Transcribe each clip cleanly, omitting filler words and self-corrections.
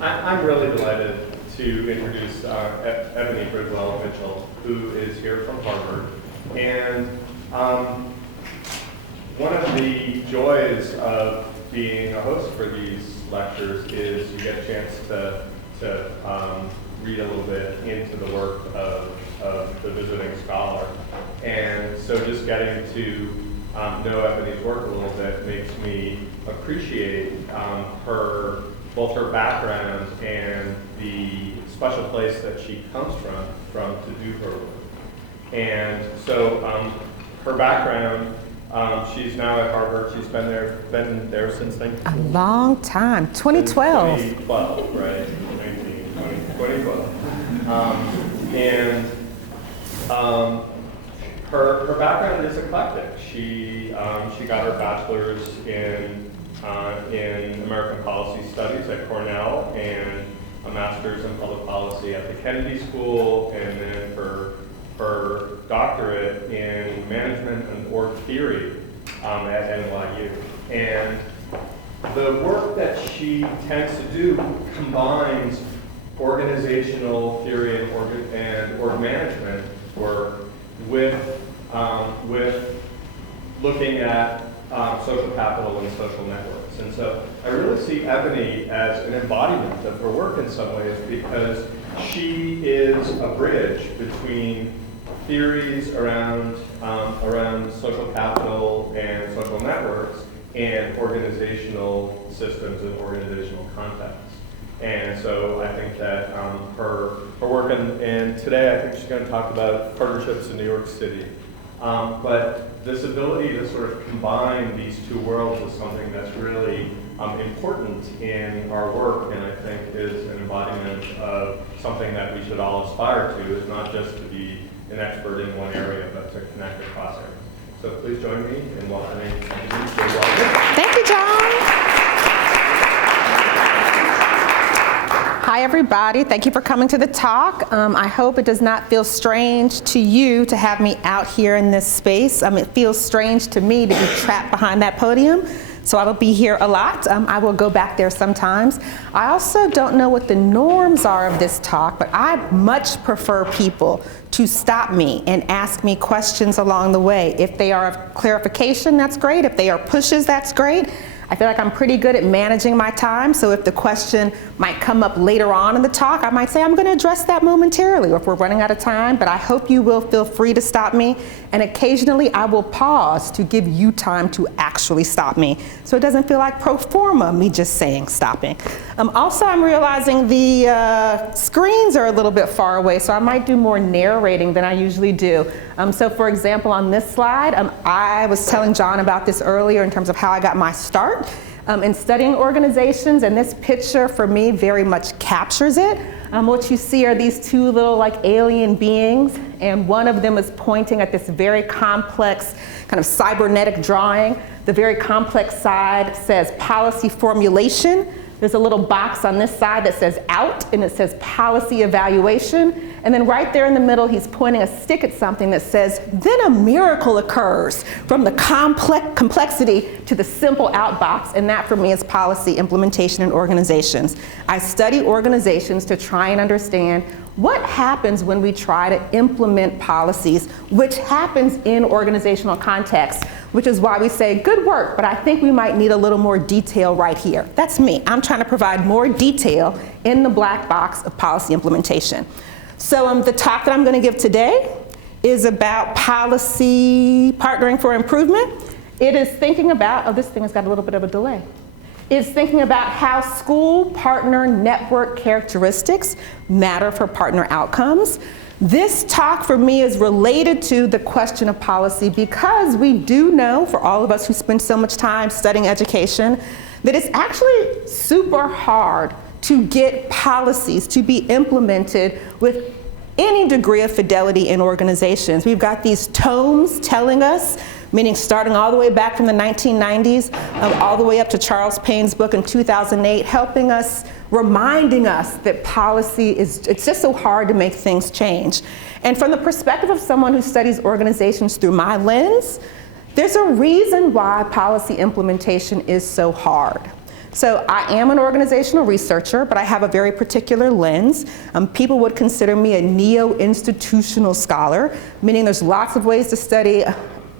I'm really delighted to introduce Ebony Bridwell-Mitchell, who is here from Harvard. And one of the joys of being a host for these lectures is you get a chance to read a little bit into the work of the visiting scholar. And so just getting to know Ebony's work a little bit makes me appreciate both her background and the special place that she comes from to do her work. And so her background, she's now at Harvard. She's been there since a long time, 2012. 2012, right? 2012. Her background is eclectic. She got her bachelor's in American Policy Studies at Cornell and a master's in public policy at the Kennedy School, and then her doctorate in management and org theory at NYU. And the work that she tends to do combines organizational theory and org management work with looking at social capital and social networks. And so I really see Ebony as an embodiment of her work in some ways, because she is a bridge between theories around social capital and social networks and organizational systems and organizational contexts. And so I think that her work, and today I think she's going to talk about partnerships in New York City. But this ability to sort of combine these two worlds is something that's really important in our work, and I think is an embodiment of something that we should all aspire to, is not just to be an expert in one area, but to connect across areas. So please join me in welcoming Ebony Bridwell-Mitchell. Thank you, John. Hi, everybody. Thank you for coming to the talk. I hope it does not feel strange to you to have me out here in this space. It feels strange to me to be trapped behind that podium. So I will be here a lot. I will go back there sometimes. I also don't know what the norms are of this talk, but I much prefer people to stop me and ask me questions along the way. If they are of clarification, that's great. If they are pushes, that's great. I feel like I'm pretty good at managing my time, so if the question might come up later on in the talk, I might say I'm going to address that momentarily, or if we're running out of time, but I hope you will feel free to stop me, and occasionally I will pause to give you time to actually stop me, so it doesn't feel like pro forma, me just saying stopping. Also, I'm realizing the screens are a little bit far away, so I might do more narrating than I usually do. So for example, on this slide, I was telling John about this earlier in terms of how I got my start in studying organizations, and this picture for me very much captures it. What you see are these two little like alien beings, and one of them is pointing at this very complex kind of cybernetic drawing. The very complex side says policy formulation. There's a little box on this side that says out, and it says policy evaluation. And then right there in the middle, he's pointing a stick at something that says, then a miracle occurs from the complexity to the simple out box. And that for me is policy implementation in organizations. I study organizations to try and understand what happens when we try to implement policies, which happens in organizational context, which is why we say good work, but I think we might need a little more detail right here. That's me. I'm trying to provide more detail in the black box of policy implementation. So the talk that I'm going to give today is about policy partnering for improvement. It is thinking about, oh, this thing has got a little bit of a delay. It's thinking about how school partner network characteristics matter for partner outcomes. This talk for me is related to the question of policy because we do know, for all of us who spend so much time studying education, that it's actually super hard to get policies to be implemented with any degree of fidelity in organizations. We've got these tomes telling us, meaning starting all the way back from the 1990s, all the way up to Charles Payne's book in 2008, helping us, reminding us that policy it's just so hard to make things change. And from the perspective of someone who studies organizations through my lens, there's a reason why policy implementation is so hard. So I am an organizational researcher, but I have a very particular lens. People would consider me a neo-institutional scholar, meaning there's lots of ways to study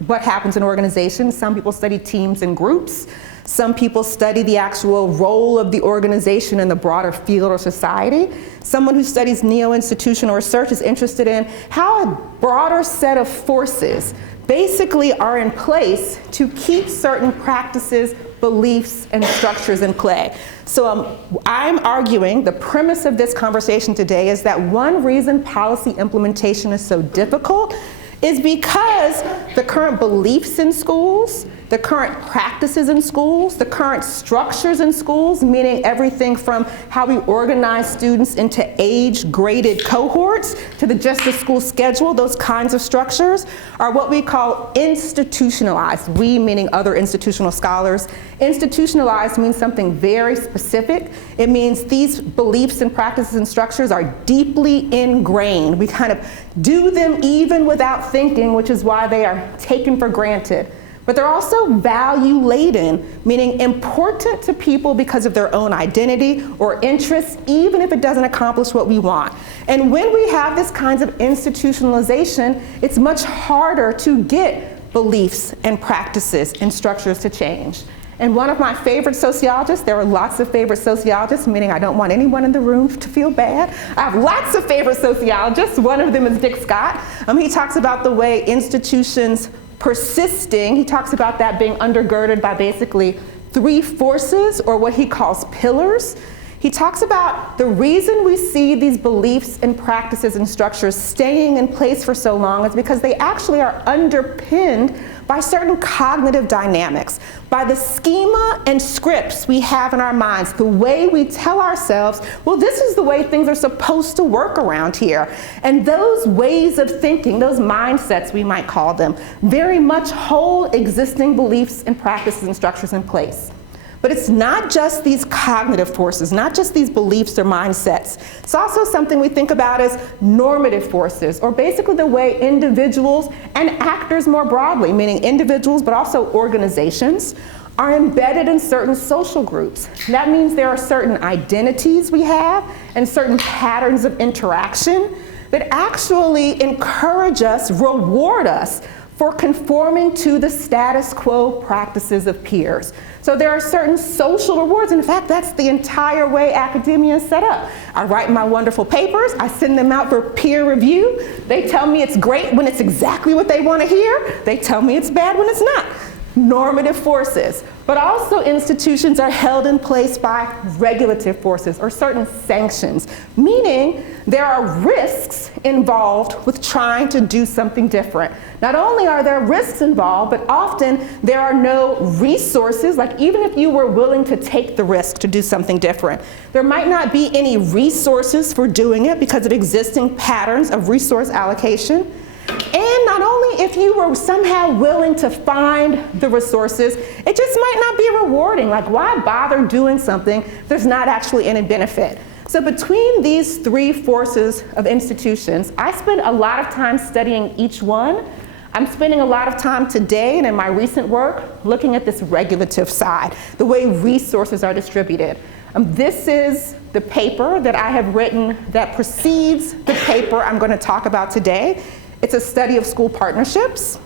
what happens in organizations. Some people study teams and groups. Some people study the actual role of the organization in the broader field or society. Someone who studies neo-institutional research is interested in how a broader set of forces basically are in place to keep certain practices, beliefs, and structures in play. So I'm arguing the premise of this conversation today is that one reason policy implementation is so difficult is because the current beliefs in schools, the current practices in schools, the current structures in schools, meaning everything from how we organize students into age-graded cohorts to just the school schedule, those kinds of structures, are what we call institutionalized. We, meaning other institutional scholars. Institutionalized means something very specific. It means these beliefs and practices and structures are deeply ingrained. We kind of do them even without thinking, which is why they are taken for granted. But they're also value-laden, meaning important to people because of their own identity or interests, even if it doesn't accomplish what we want. And when we have this kinds of institutionalization, it's much harder to get beliefs and practices and structures to change. And one of my favorite sociologists, there are lots of favorite sociologists, meaning I don't want anyone in the room to feel bad. I have lots of favorite sociologists. One of them is Dick Scott. He talks about the way institutions persisting, he talks about that being undergirded by basically three forces, or what he calls pillars. He talks about the reason we see these beliefs and practices and structures staying in place for so long is because they actually are underpinned by certain cognitive dynamics, by the schema and scripts we have in our minds, the way we tell ourselves, well, this is the way things are supposed to work around here. And those ways of thinking, those mindsets we might call them, very much hold existing beliefs and practices and structures in place. But it's not just these cognitive forces, not just these beliefs or mindsets. It's also something we think about as normative forces, or basically the way individuals and actors more broadly, meaning individuals but also organizations, are embedded in certain social groups. That means there are certain identities we have and certain patterns of interaction that actually encourage us, reward us for conforming to the status quo practices of peers. So there are certain social rewards. In fact, that's the entire way academia is set up. I write my wonderful papers, I send them out for peer review. They tell me it's great when it's exactly what they want to hear. They tell me it's bad when it's not. Normative forces. But also institutions are held in place by regulative forces or certain sanctions, meaning there are risks involved with trying to do something different. Not only are there risks involved, but often there are no resources, like even if you were willing to take the risk to do something different, there might not be any resources for doing it because of existing patterns of resource allocation. And not only if you were somehow willing to find the resources, it just might not be rewarding. Like, why bother doing something if there's not actually any benefit? So between these three forces of institutions, I spend a lot of time studying each one. I'm spending a lot of time today and in my recent work looking at this regulative side, the way resources are distributed. This is the paper that I have written that precedes the paper I'm going to talk about today. It's a study of school partnerships.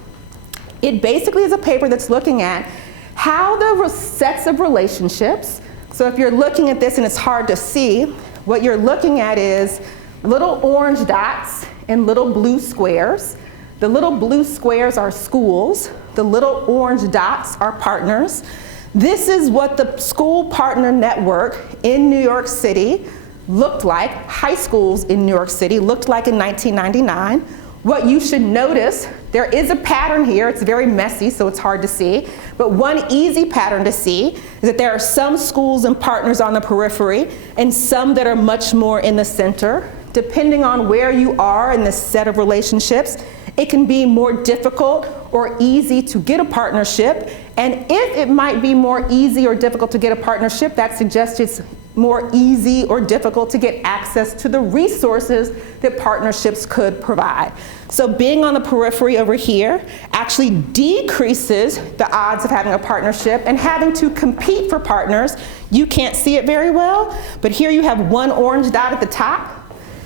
It basically is a paper that's looking at how the sets of relationships, so if you're looking at this and it's hard to see, what you're looking at is little orange dots and little blue squares. The little blue squares are schools. The little orange dots are partners. This is what the school partner network in New York City looked like, high schools in New York City looked like in 1999. What you should notice, there is a pattern here. It's very messy, so it's hard to see. But one easy pattern to see is that there are some schools and partners on the periphery and some that are much more in the center. Depending on where you are in this set of relationships, it can be more difficult or easy to get a partnership. And if it might be more easy or difficult to get a partnership, that suggests it's more easy or difficult to get access to the resources that partnerships could provide. So being on the periphery over here actually decreases the odds of having a partnership and having to compete for partners. You can't see it very well, but here you have one orange dot at the top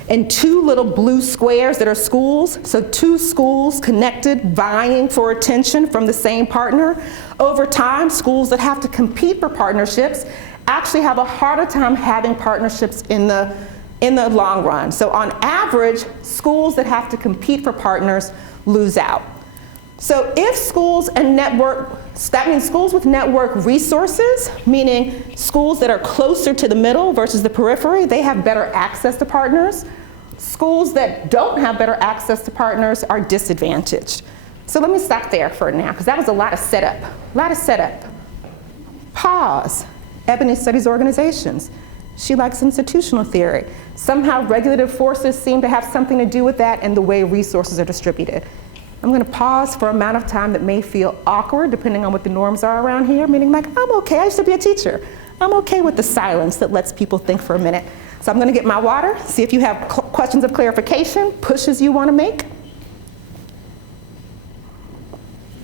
and two little blue squares that are schools. So two schools connected, vying for attention from the same partner. Over time, schools that have to compete for partnerships actually have a harder time having partnerships in the long run. So on average, schools that have to compete for partners lose out. So if schools and that means schools with network resources, meaning schools that are closer to the middle versus the periphery, they have better access to partners. Schools that don't have better access to partners are disadvantaged. So let me stop there for now, because that was a lot of setup. Pause. Ebony studies organizations. She likes institutional theory. Somehow regulative forces seem to have something to do with that and the way resources are distributed. I'm going to pause for an amount of time that may feel awkward depending on what the norms are around here, meaning like, I'm okay, I used to be a teacher. I'm okay with the silence that lets people think for a minute. So I'm going to get my water, see if you have questions of clarification, pushes you want to make. Can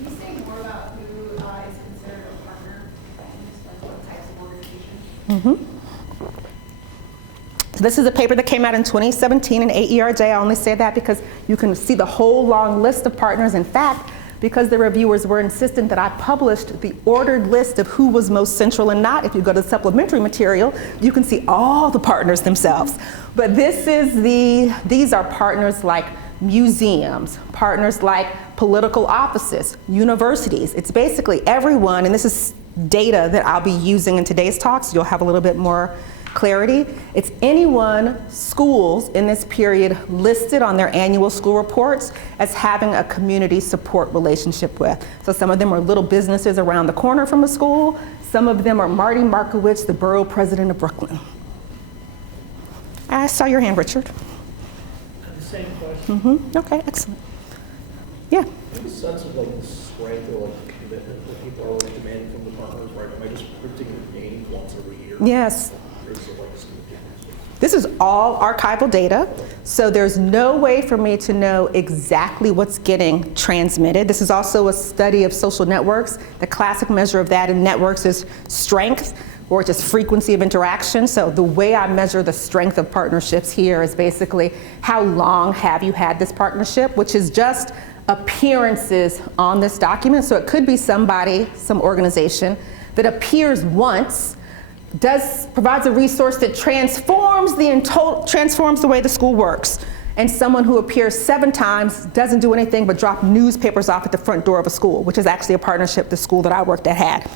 you say more about who is considered a partner and what types of organizations? So this is a paper that came out in 2017 in AERJ. I only say that because you can see the whole long list of partners. In fact, because the reviewers were insistent that I published the ordered list of who was most central and not, if you go to the supplementary material, you can see all the partners themselves. But these are partners like museums, partners like political offices, universities. It's basically everyone, and this is data that I'll be using in today's talk, so you'll have a little bit more clarity. It's anyone schools in this period listed on their annual school reports as having a community support relationship with. So some of them are little businesses around the corner from a school. Some of them are Marty Markowitz, the borough president of Brooklyn. I saw your hand, Richard. The same question. Okay, excellent. Yeah. Do you have a sense of like the strength or like the commitment that people are like demanding from the partners, right? Am I just printing your name once every year? Yes. Or is it like a single difference? This is all archival data, so there's no way for me to know exactly what's getting transmitted. This is also a study of social networks. The classic measure of that in networks is strength, or just frequency of interaction. So the way I measure the strength of partnerships here is basically how long have you had this partnership, which is just appearances on this document. So it could be somebody, some organization that appears once, provides a resource that transforms the way the school works, and someone who appears 7 times doesn't do anything but drop newspapers off at the front door of a school, which is actually a partnership the school that I worked at had.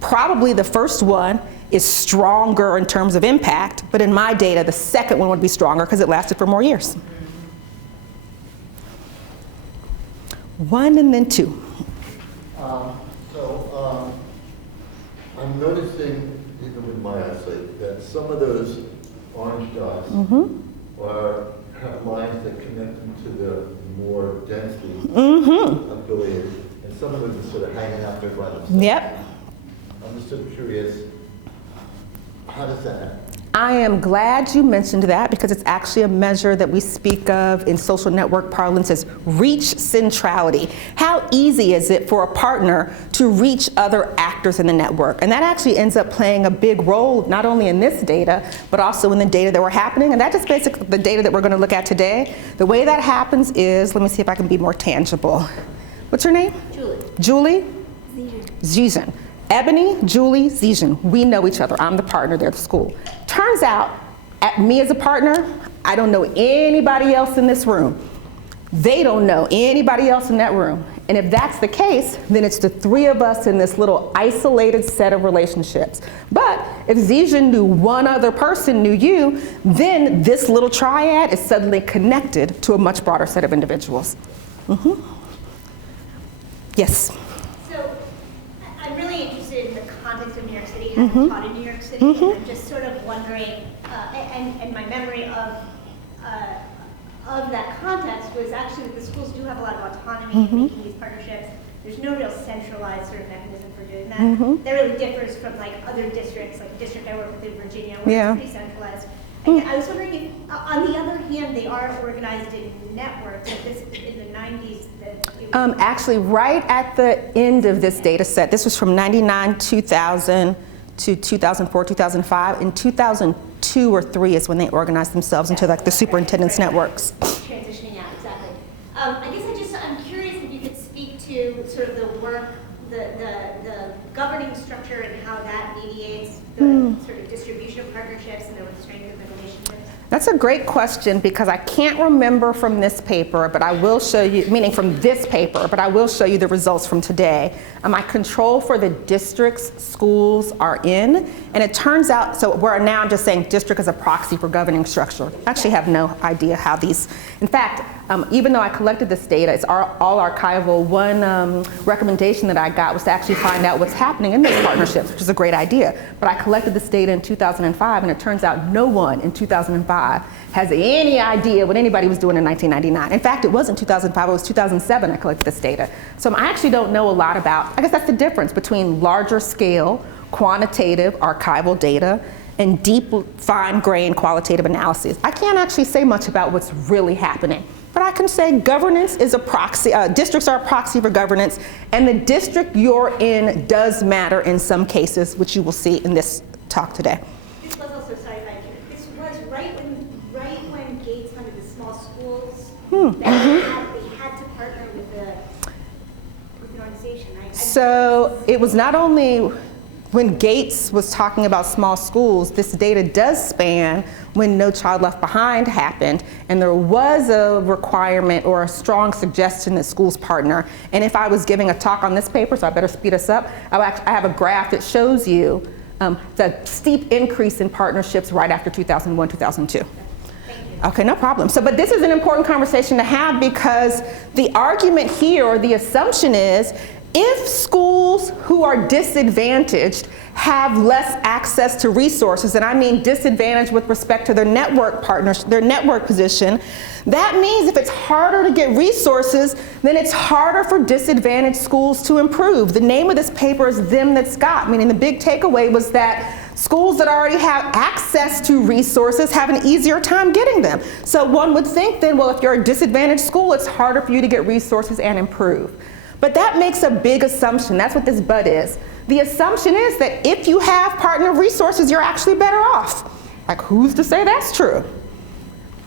Probably the first one is stronger in terms of impact, but in my data, the second one would be stronger because it lasted for more years. 1 and then 2. I'm noticing, even with my eyesight, that some of those orange dots have lines that connect them to the more densely affiliated, and some of them are sort of hanging out there by themselves. Yep. I'm just sort of curious, how does that happen? I am glad you mentioned that because it's actually a measure that we speak of in social network parlance as reach centrality. How easy is it for a partner to reach other actors in the network? And that actually ends up playing a big role, not only in this data, but also in the data that were happening. And that's just basically the data that we're going to look at today. The way that happens is, let me see if I can be more tangible. What's her name? Julie? Zizan. Ebony, Julie, Zizan. We know each other. I'm the partner there at the school. Turns out, me as a partner, I don't know anybody else in this room. They don't know anybody else in that room. And if that's the case, then it's the 3 of us in this little isolated set of relationships. But if Zizan knew one other person knew you, then this little triad is suddenly connected to a much broader set of individuals. Yes? So I'm really interested in the context of New York City, having taught in New York City, and I'm just sort of wondering, and my memory of that context was actually that the schools do have a lot of autonomy in making these partnerships. there's no real centralized sort of mechanism for doing that. That really differs from like other districts, like the district I work with in Virginia, where it's pretty centralized. And I was wondering if, on the other hand, they are organized in networks, like this in the 90s. Actually, right at the end of this data set, this was from 99, 2000 to 2004, 2005. In 2002 or 3 is when they organized themselves into like the superintendent's networks. Transitioning out, exactly. I guess I'm curious if you could speak to sort of the work, the governing structure and how that mediates the sort of distribution of partnerships and the strength of the relationships. That's a great question because I can't remember from this paper, but I will show you, meaning from this paper, but I will show you the results from today. My control for the districts schools are in, and it turns out, so we're now just saying district as a proxy for governing structure. I actually have no idea how these, in fact, even though I collected this data, it's all archival. One recommendation that I got was to actually find out what's happening in those partnerships, which is a great idea. But I collected this data in 2005, and it turns out no one in 2005 has any idea what anybody was doing in 1999. In fact, it wasn't 2005, it was 2007 I collected this data. So I actually don't know a lot about, I guess that's the difference between larger scale, quantitative, archival data, and deep, fine-grained qualitative analysis. I can't actually say much about what's really happening. But I can say governance is a proxy, districts are a proxy for governance, and the district you're in does matter in some cases, which you will see in this talk today. This was also, sorry if I interrupt, this was right when Gates funded the small schools, they had to partner with the organization, right? So it was not only when Gates was talking about small schools, this data does span when No Child Left Behind happened, and there was a requirement or a strong suggestion that schools partner. And if I was giving a talk on this paper, so I better speed us up, I have a graph that shows you the steep increase in partnerships right after 2001, 2002. Okay, no problem. So, but this is an important conversation to have because the argument here, or the assumption is, if schools who are disadvantaged have less access to resources, and I mean disadvantaged with respect to their network partners, their network position, that means if it's harder to get resources, then it's harder for disadvantaged schools to improve. The name of this paper is Them That's Got, meaning the big takeaway was that schools that already have access to resources have an easier time getting them. So one would think then, well, if you're a disadvantaged school, it's harder for you to get resources and improve. But that makes a big assumption. That's what this but is. The assumption is that if you have partner resources, you're actually better off. Like, who's to say that's true?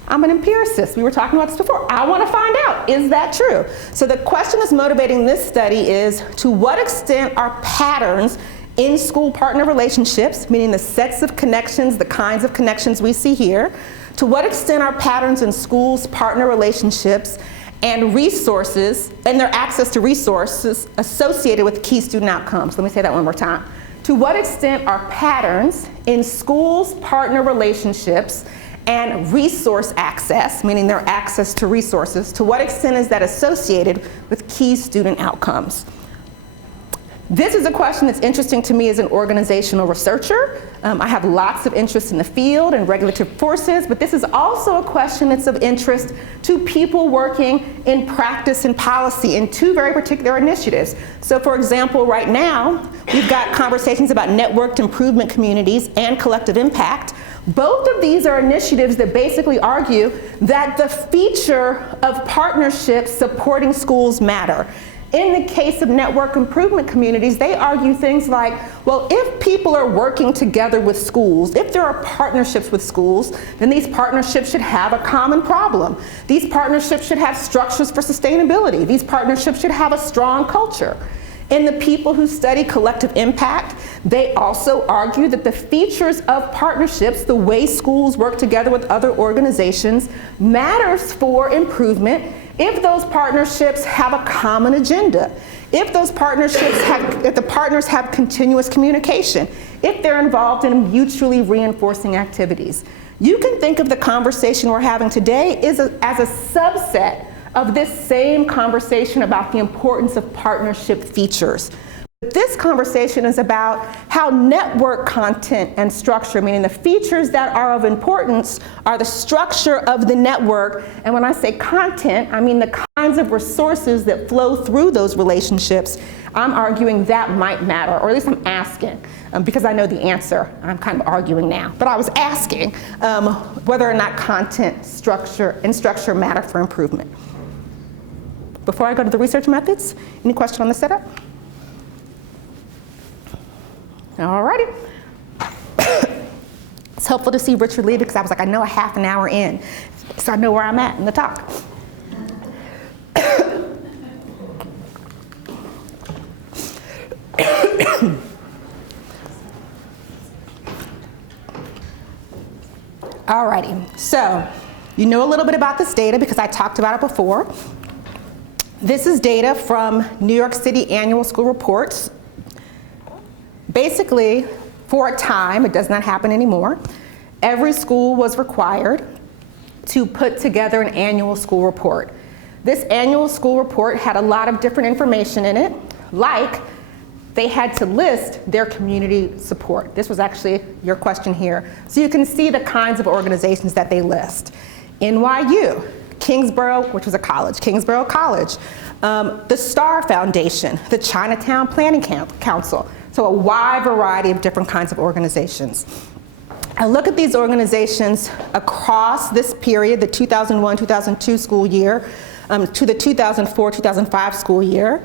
I'm an empiricist. We were talking about this before. I want to find out, is that true? So the question that's motivating this study is, to what extent are patterns in school partner relationships, meaning the sets of connections, the kinds of connections we see here, to what extent are patterns in schools partner relationships and resources, and their access to resources associated with key student outcomes. Let me say that one more time. To what extent are patterns in schools partner relationships and resource access, meaning their access to resources, to what extent is that associated with key student outcomes? This is a question that's interesting to me as an organizational researcher. I have lots of interest in the field and regulatory forces, but this is also a question that's of interest to people working in practice and policy in two very particular initiatives. So for example, right now, we've got conversations about networked improvement communities and collective impact. Both of these are initiatives that basically argue that the feature of partnerships supporting schools matter. In the case of network improvement communities, they argue things like, well, if people are working together with schools, if there are partnerships with schools, then these partnerships should have a common problem. These partnerships should have structures for sustainability. These partnerships should have a strong culture. In the people who study collective impact, they also argue that the features of partnerships, the way schools work together with other organizations, matters for improvement if those partnerships have a common agenda, if those partnerships if the partners have continuous communication, if they're involved in mutually reinforcing activities. You can think of the conversation we're having today as a subset of this same conversation about the importance of partnership features. This conversation is about how network content and structure, meaning the features that are of importance, are the structure of the network. And when I say content, I mean the kinds of resources that flow through those relationships. I'm arguing that might matter, or at least I'm asking, because I know the answer. I'm kind of arguing now, but I was asking whether or not content, and structure matter for improvement. Before I go to the research methods, any question on the setup? Alrighty. It's helpful to see Richard leave because I was like, I know a half an hour in, so I know where I'm at in the talk. Alrighty, so you know a little bit about this data because I talked about it before. This is data from New York City annual school reports. Basically, for a time, it does not happen anymore, every school was required to put together an annual school report. This annual school report had a lot of different information in it, like they had to list their community support. This was actually your question here. So you can see the kinds of organizations that they list. NYU, Kingsborough, which was a college, Kingsborough College, the Star Foundation, the Chinatown Planning Council. So a wide variety of different kinds of organizations. I look at these organizations across this period, the 2001-2002 school year, to the 2004-2005 school year.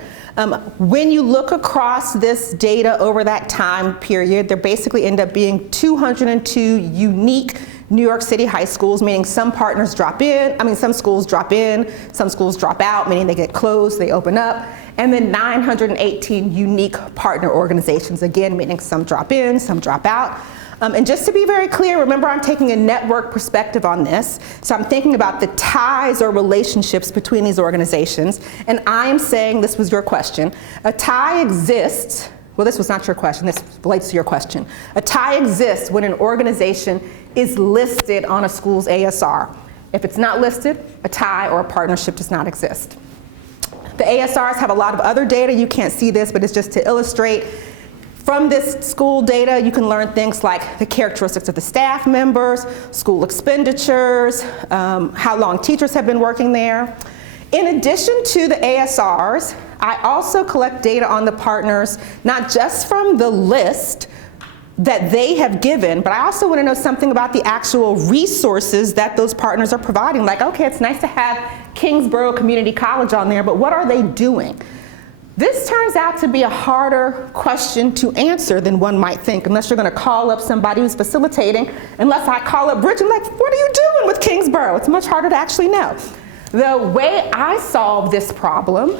When you look across this data over that time period, there basically end up being 202 unique New York City high schools, meaning some partners drop in, some schools drop in, some schools drop out, meaning they get closed, they open up, and then 918 unique partner organizations, again, meaning some drop in, some drop out. And just to be very clear, remember I'm taking a network perspective on this, so I'm thinking about the ties or relationships between these organizations, and I am saying, this was your question, a tie exists, well this was not your question, this relates to your question. A tie exists when an organization is listed on a school's ASR. If it's not listed, a tie or a partnership does not exist. The ASRs have a lot of other data, you can't see this, but it's just to illustrate. From this school data, you can learn things like the characteristics of the staff members, school expenditures, how long teachers have been working there. In addition to the ASRs, I also collect data on the partners, not just from the list that they have given, but I also want to know something about the actual resources that those partners are providing. Like, okay, it's nice to have Kingsborough Community College on there, but what are they doing? This turns out to be a harder question to answer than one might think, unless you're going to call up somebody who's facilitating. Unless I call up Rich and like, what are you doing with Kingsborough? It's much harder to actually know. The way I solve this problem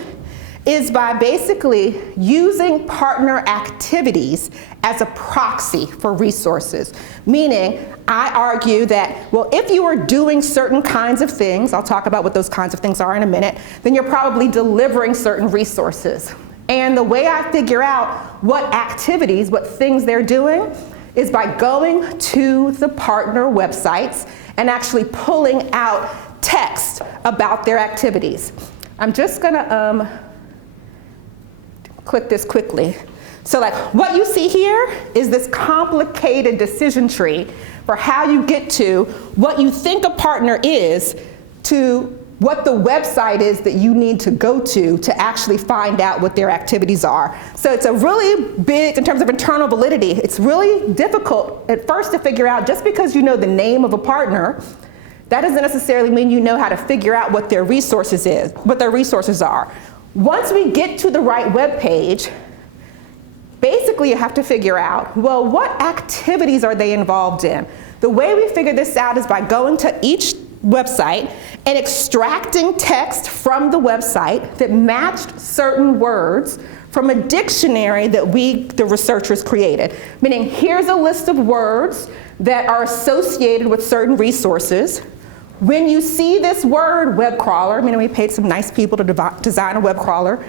is by basically using partner activities as a proxy for resources. Meaning, I argue that, well, if you are doing certain kinds of things, I'll talk about what those kinds of things are in a minute, then you're probably delivering certain resources. And the way I figure out what activities, what things they're doing, is by going to the partner websites and actually pulling out text about their activities. I'm just gonna click this quickly. So like what you see here is this complicated decision tree for how you get to what you think a partner is to what the website is that you need to go to actually find out what their activities are. So it's a really big, in terms of internal validity, it's really difficult at first to figure out, just because you know the name of a partner, that doesn't necessarily mean you know how to figure out what their resources are. Once we get to the right web page, basically you have to figure out, well, what activities are they involved in? The way we figure this out is by going to each website and extracting text from the website that matched certain words from a dictionary that the researchers created. Meaning, here's a list of words that are associated with certain resources. When you see this word, web crawler, we paid some nice people to design a web crawler.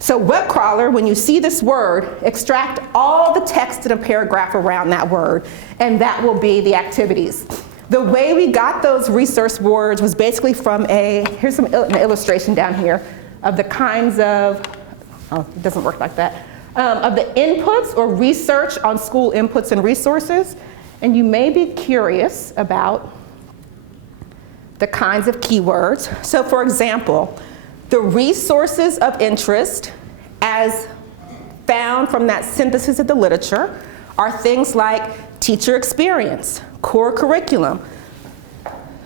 So web crawler, when you see this word, extract all the text in a paragraph around that word, and that will be the activities. The way we got those resource words was basically from here's an illustration down here of the kinds of, oh, it doesn't work like that, of the inputs or research on school inputs and resources. And you may be curious about the kinds of keywords. So for example, the resources of interest as found from that synthesis of the literature are things like teacher experience, core curriculum,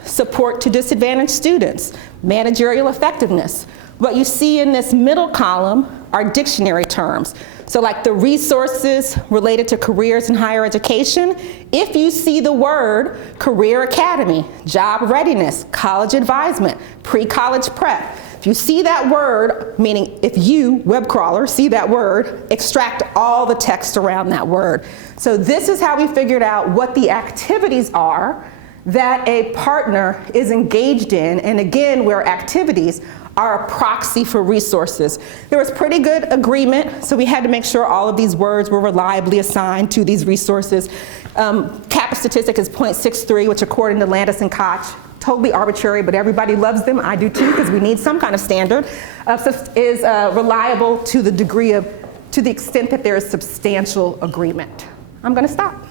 support to disadvantaged students, managerial effectiveness. What you see in this middle column are dictionary terms. So like the resources related to careers in higher education, if you see the word career academy, job readiness, college advisement, pre-college prep, if you see that word, meaning if you, web crawler, see that word, extract all the text around that word. So this is how we figured out what the activities are that a partner is engaged in, and again, where activities are a proxy for resources. There was pretty good agreement, so we had to make sure all of these words were reliably assigned to these resources. Kappa statistic is 0.63, which according to Landis and Koch, totally arbitrary, but everybody loves them. I do too, because we need some kind of standard. Is reliable to the degree of, to the extent that there is substantial agreement. I'm going to stop.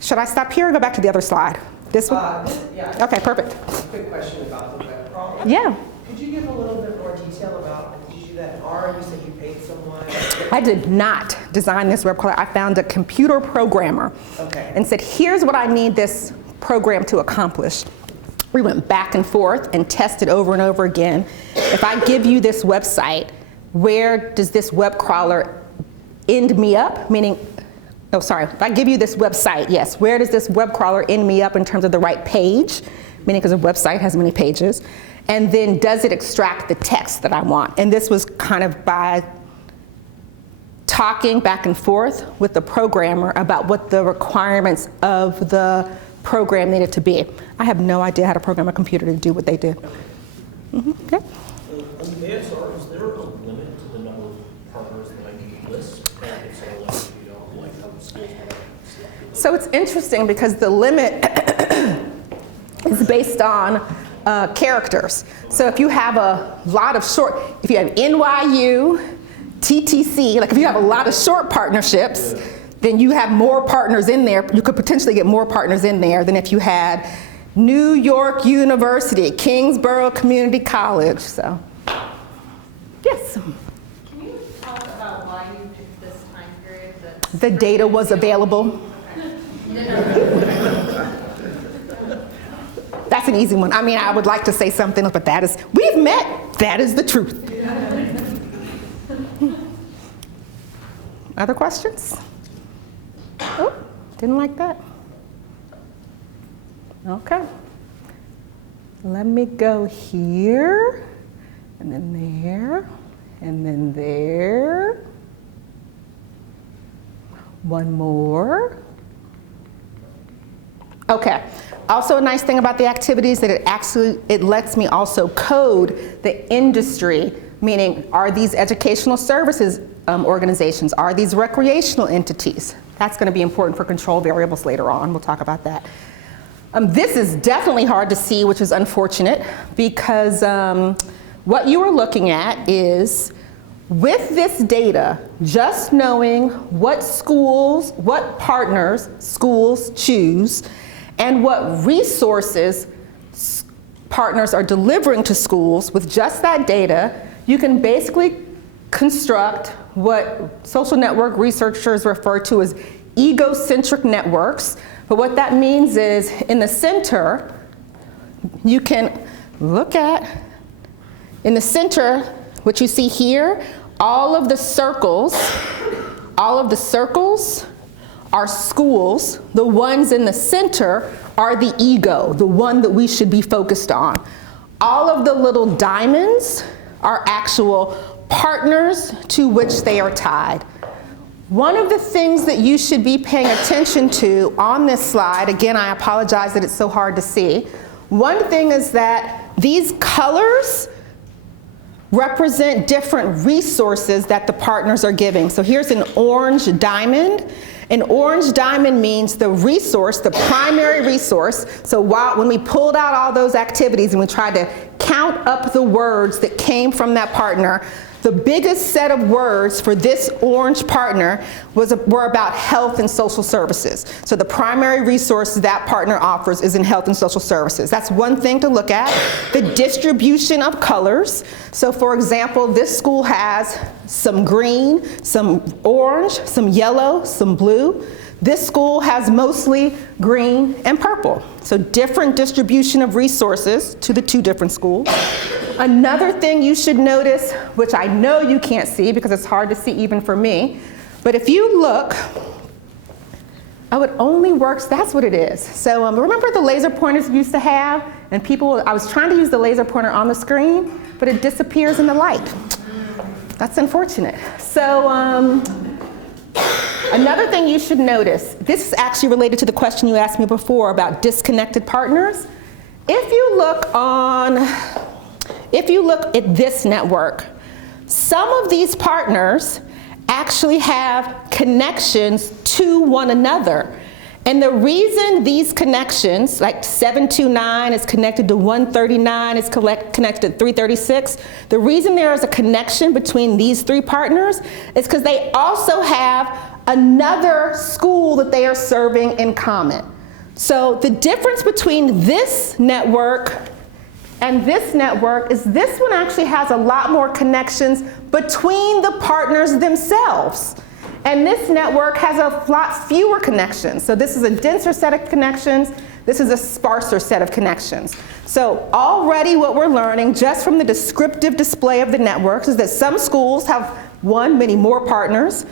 Should I stop here or go back to the other slide? This one? Yeah. Okay, perfect. Quick question about the web crawler. Yeah. Could you give a little bit more detail about, did you do that in R? You said you paid someone? I did not design this web crawler. I found a computer programmer and said, here's what I need this program to accomplish. We went back and forth and tested over and over again. If I give you this website, where does this web crawler end me up? Meaning, oh, sorry, if I give you this website, yes, where does this web crawler end me up in terms of the right page? Meaning because a website has many pages. And then does it extract the text that I want? And this was kind of by talking back and forth with the programmer about what the requirements of the program needed to be. I have no idea how to program a computer to do what they did. Okay. On the ASR, is there a limit to the number of partners that I can list? And if so, like, you know, like how the schools want to select? So it's interesting because the limit is based on characters. So if you have a lot of short, if you have NYU, TTC, like if you have a lot of short partnerships, then you have more partners in there. You could potentially get more partners in there than if you had New York University, Kingsborough Community College. So, yes. Can you talk about why you picked this time period? The data was available. That's an easy one. I mean, I would like to say something else, but that is, we've met. That is the truth. Other questions? Oh, didn't like that. Okay. Let me go here, and then there, and then there. One more. Okay. Also a nice thing about the activities that it lets me also code the industry, meaning are these educational services organizations, are these recreational entities? That's going to be important for control variables later on. We'll talk about that. This is definitely hard to see, which is unfortunate, because what you are looking at is, with this data, just knowing what schools, what partners schools choose, and what resources partners are delivering to schools, with just that data, you can basically construct what social network researchers refer to as egocentric networks. But what that means is, in the center, you can look at, in the center, what you see here, all of the circles are schools. The ones in the center are the ego, the one that we should be focused on. All of the little diamonds are actual partners to which they are tied. One of the things that you should be paying attention to on this slide, again, I apologize that it's so hard to see. One thing is that these colors represent different resources that the partners are giving. So here's an orange diamond. An orange diamond means the resource, the primary resource. So when we pulled out all those activities and we tried to count up the words that came from that partner, the biggest set of words for this orange partner were about health and social services. So the primary resource that partner offers is in health and social services. That's one thing to look at. The distribution of colors. So for example, this school has some green, some orange, some yellow, some blue. This school has mostly green and purple. So different distribution of resources to the two different schools. Another thing you should notice, which I know you can't see because it's hard to see even for me, but if you look, oh, it only works, that's what it is. So remember the laser pointers we used to have? And I was trying to use the laser pointer on the screen, but it disappears in the light. That's unfortunate. So another thing you should notice, this is actually related to the question you asked me before about disconnected partners. If you look at this network, some of these partners actually have connections to one another. And the reason these connections, like 729 is connected to 139, is connected to 336, the reason there is a connection between these three partners is because they also have another school that they are serving in common. So the difference between this network and this network is this one actually has a lot more connections between the partners themselves. And this network has a lot fewer connections. So this is a denser set of connections. This is a sparser set of connections. So already what we're learning just from the descriptive display of the networks is that some schools have many more partners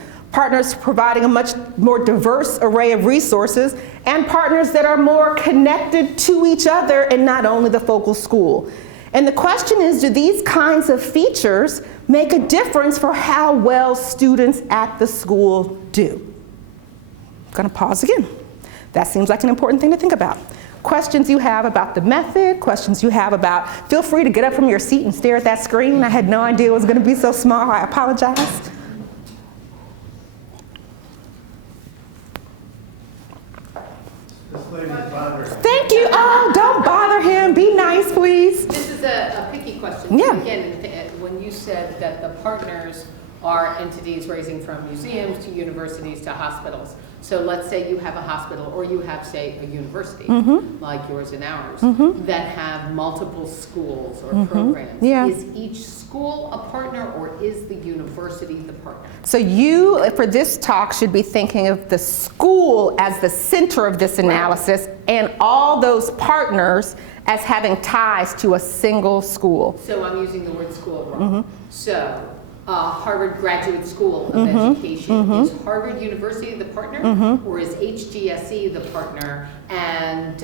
providing a much more diverse array of resources, and partners that are more connected to each other and not only the focal school. And the question is, do these kinds of features make a difference for how well students at the school do? I'm gonna pause again. That seems like an important thing to think about. Questions you have about the method, questions you have about, feel free to get up from your seat and stare at that screen. I had no idea it was gonna be so small, I apologize. Thank you. Oh, don't bother him. Be nice, please. This is a picky question. Yeah. Again, when you said that the partners are entities ranging from museums to universities to hospitals. So let's say you have a hospital or you have, say, a university, like yours and ours, that have multiple schools or programs. Yeah. Is each school a partner or is the university the partner? So you, for this talk, should be thinking of the school as the center of this analysis and all those partners as having ties to a single school. So I'm using the word school wrong. So Harvard Graduate School of Education, is Harvard University the partner, or is HGSE the partner, and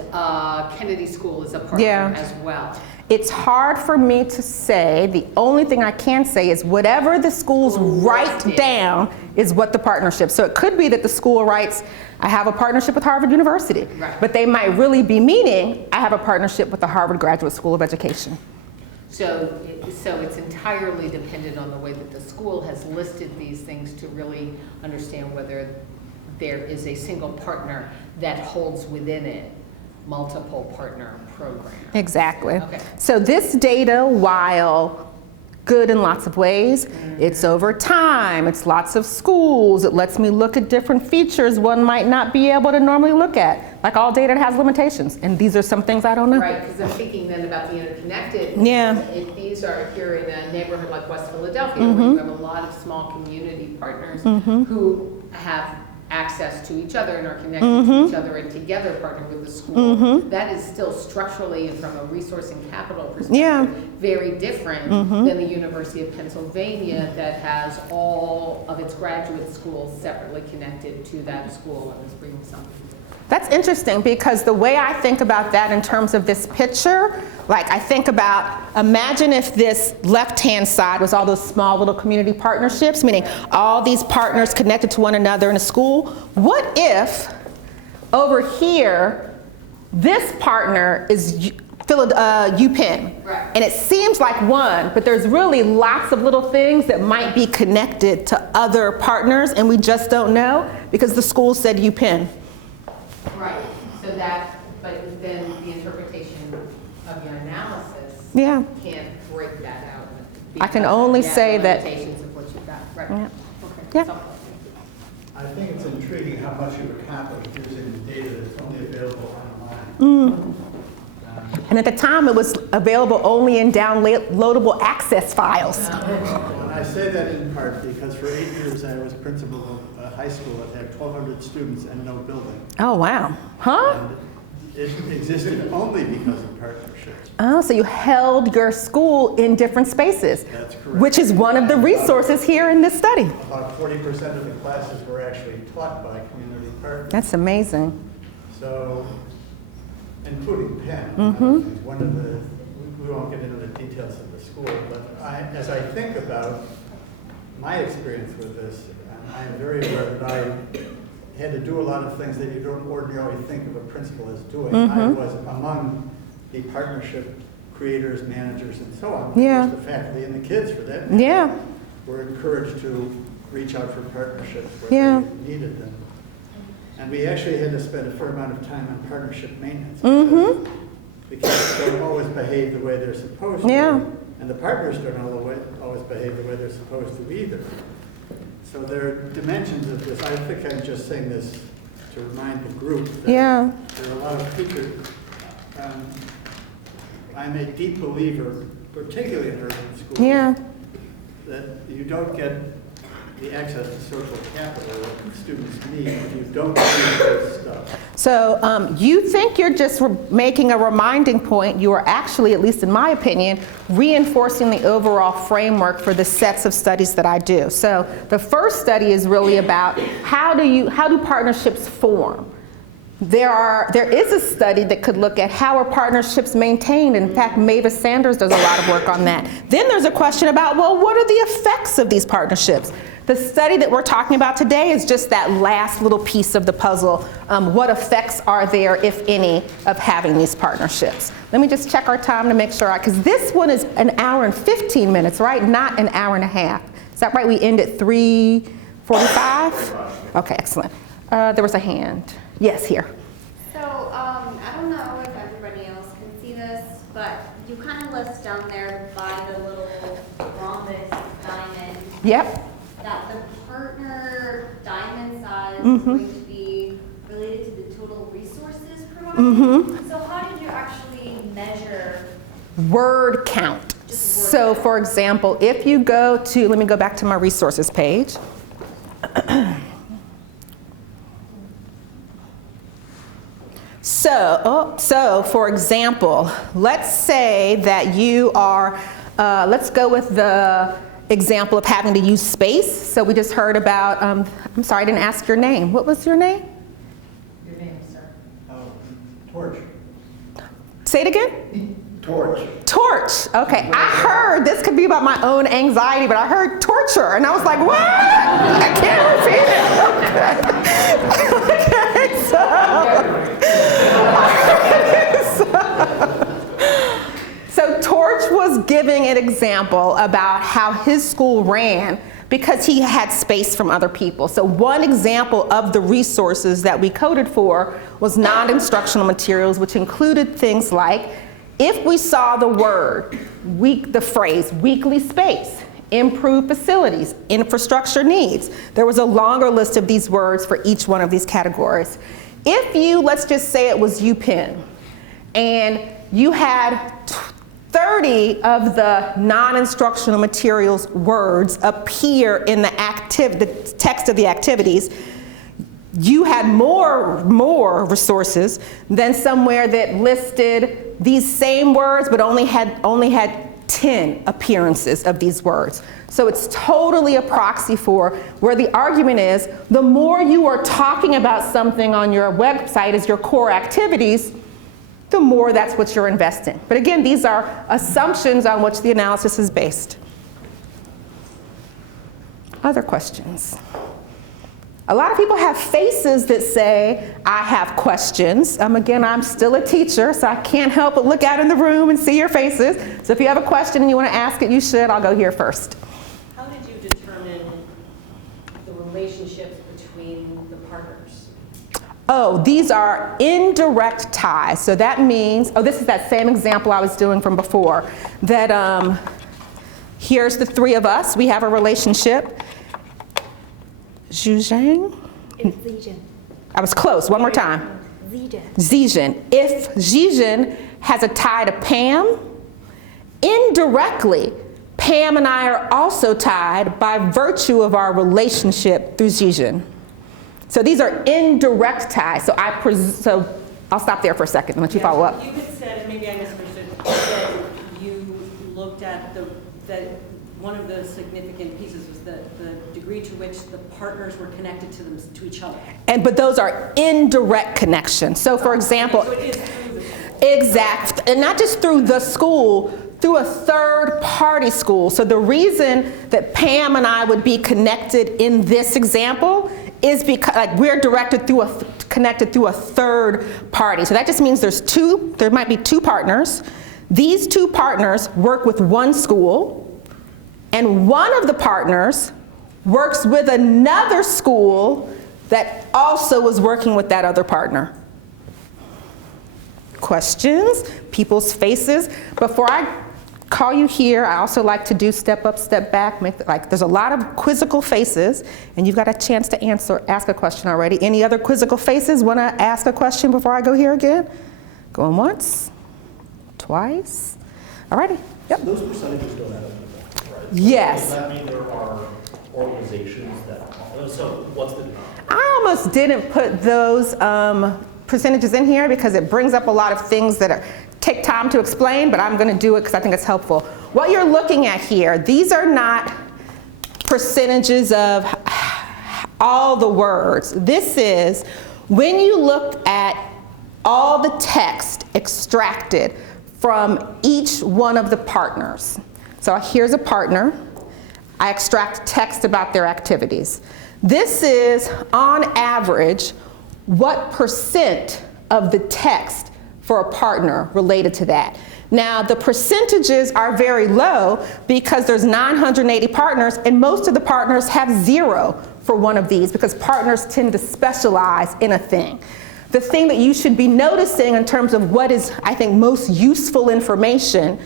Kennedy School is a partner as well? It's hard for me to say. The only thing I can say is whatever the schools write down is what the partnership. So it could be that the school writes, I have a partnership with Harvard University, but they might really be meaning, I have a partnership with the Harvard Graduate School of Education. So it's entirely dependent on the way that the school has listed these things to really understand whether there is a single partner that holds within it multiple partner programs. Exactly. Okay. So this data, while good in lots of ways, it's over time, it's lots of schools, it lets me look at different features one might not be able to normally look at. Like all data has limitations, and these are some things I don't know. Right, because I'm thinking then about the interconnected. Yeah. If these are here in a neighborhood like West Philadelphia, where you have a lot of small community partners who have access to each other and are connected to each other and together partner with the school, that is still structurally and from a resource and capital perspective very different than the University of Pennsylvania that has all of its graduate schools separately connected to that school and is bringing something. That's interesting because the way I think about that in terms of this picture, like I think about, imagine if this left-hand side was all those small little community partnerships, meaning all these partners connected to one another in a school. What if over here, this partner is UPenn, and it seems like one, but there's really lots of little things that might be connected to other partners and we just don't know because the school said UPenn. Right, so that, but then the interpretation of your analysis Yeah. can't break that out I can because, only yeah, say the that. limitations of what you've got, right. Yeah. Okay. Yeah. So- I think it's intriguing how much you've accomplished using the data that's only available online. And at the time, it was available only in downloadable access files. And I say that in part because for 8 years I was principal of a high school that had 1,200 students and no building. Oh, wow. Huh? And it existed only because of partnerships. Oh, so you held your school in different spaces. That's correct. Which is one of the resources here in this study. About 40% of the classes were actually taught by community partners. That's amazing. So, including Penn. One of the, we won't get into the details of the school, but as I think about my experience with this, and I am very aware that I had to do a lot of things that you don't ordinarily think of a principal as doing. I was among the partnership creators, managers, and so on. Yeah. The faculty and the kids, for that matter, Yeah. were encouraged to reach out for partnerships where Yeah. they needed them. And we actually had to spend a fair amount of time on partnership maintenance. Because they don't always behave the way they're supposed to. Yeah. And the partners don't always behave the way they're supposed to either. So there are dimensions of this. I think I'm just saying this to remind the group that Yeah. there are a lot of teachers. I'm a deep believer, particularly in urban schools, Yeah. that you don't get the access to social capital that students need if you don't do this stuff. So you think you're just making a reminding point. You are actually, at least in my opinion, reinforcing the overall framework for the sets of studies that I do. So the first study is really about how do partnerships form? There is a study that could look at how are partnerships maintained. In fact, Mavis Sanders does a lot of work on that. Then there's a question about, well, what are the effects of these partnerships? The study that we're talking about today is just that last little piece of the puzzle. What effects are there, if any, of having these partnerships? Let me just check our time to make sure, because this one is an hour and 15 minutes, right? Not an hour and a half. Is that right? We end at 3:45? Okay, excellent. There was a hand. Yes, here. So, I don't know if everybody else can see this, but you kind of list down there by the little rhombus diamond Yep. that the partner diamond size is going to be related to the total resources provided. So how did you actually measure? Word count. So for example, if you go to, let me go back to my resources page. So for example, let's say that you are, let's go with the example of having to use space. So we just heard about, I'm sorry, I didn't ask your name. What was your name? Your name, sir. Torch. Say it again. Torch. Torch. Okay, I heard this could be about my own anxiety, but I heard torture, and I was like, what? I can't repeat it. Okay, so Torch was giving an example about how his school ran because he had space from other people. So one example of the resources that we coded for was non-instructional materials, which included things like, if we saw the word, the phrase weekly space, improved facilities, infrastructure needs, there was a longer list of these words for each one of these categories. If you, let's just say it was UPenn, and you had 30 of the non-instructional materials words appear in the text of the activities, you had more resources than somewhere that listed these same words but only had 10 appearances of these words. So it's totally a proxy for where the argument is, the more you are talking about something on your website as your core activities, the more that's what you're investing. But again, these are assumptions on which the analysis is based. Other questions? A lot of people have faces that say, I have questions. Again, I'm still a teacher, so I can't help but look out in the room and see your faces. So if you have a question and you want to ask it, you should. I'll go here first. How did you determine the relationships between the partners? Oh, these are indirect ties. So that means, this is that same example I was doing from before, that Here's the three of us. We have a relationship. Zhuzhang? It's Zhejian. I was close. One more time. Zhejian. Zhejian. If Zhejian has a tie to Pam, indirectly, Pam and I are also tied by virtue of our relationship through Zhejian. So these are indirect ties. So I'll stop there for a second and let you follow up. You had said, and maybe I misunderstood, that you looked at that one of the significant pieces was the degree to which the partners were connected to each other. But those are indirect connections. So for example, So it is through the school. exact, and not just through the school, through a third party school. So the reason that Pam and I would be connected in this example is because we're connected through a third party. So that just means there might be two partners. These two partners work with one school, and one of the partners works with another school that also is working with that other partner. Questions? People's faces? Before I call you here, I also like to do step up, step back. There's a lot of quizzical faces, and you've got a chance to ask a question already. Any other quizzical faces want to ask a question before I go here again? Going once, twice. Alrighty. Yep. So those percentages don't add up, right? Yes. Does that mean there are organizations that, so what's the denominator? I almost didn't put those percentages in here because it brings up a lot of things that take time to explain, but I'm going to do it because I think it's helpful. What you're looking at here, these are not percentages of all the words. This is when you look at all the text extracted from each one of the partners. So here's a partner. I extract text about their activities. This is, on average, what percent of the text for a partner related to that. Now, the percentages are very low because there's 980 partners, and most of the partners have 0 for one of these because partners tend to specialize in a thing. The thing that you should be noticing in terms of what is, I think, most useful information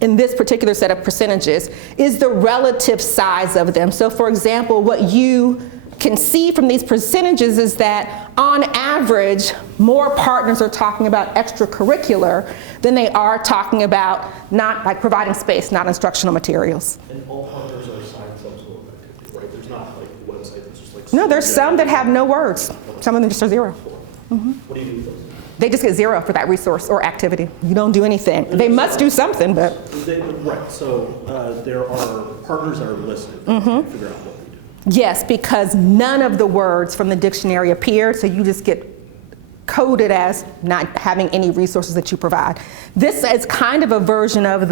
in this particular set of percentages is the relative size of them. So for example, what you can see from these percentages is that on average, more partners are talking about extracurricular than they are talking about not like providing space, not instructional materials. And all partners are assigned some sort of activity, right? There's not like a website that's just like. No, there's some that have no words. Some of them just are 0. What do you do with those? They just get 0 for that resource or activity. You don't do anything. They must do something, but. Right, so there are partners that are listed. Figure out what they do. Yes, because none of the words from the dictionary appear, so you just get coded as not having any resources that you provide. This is kind of a version of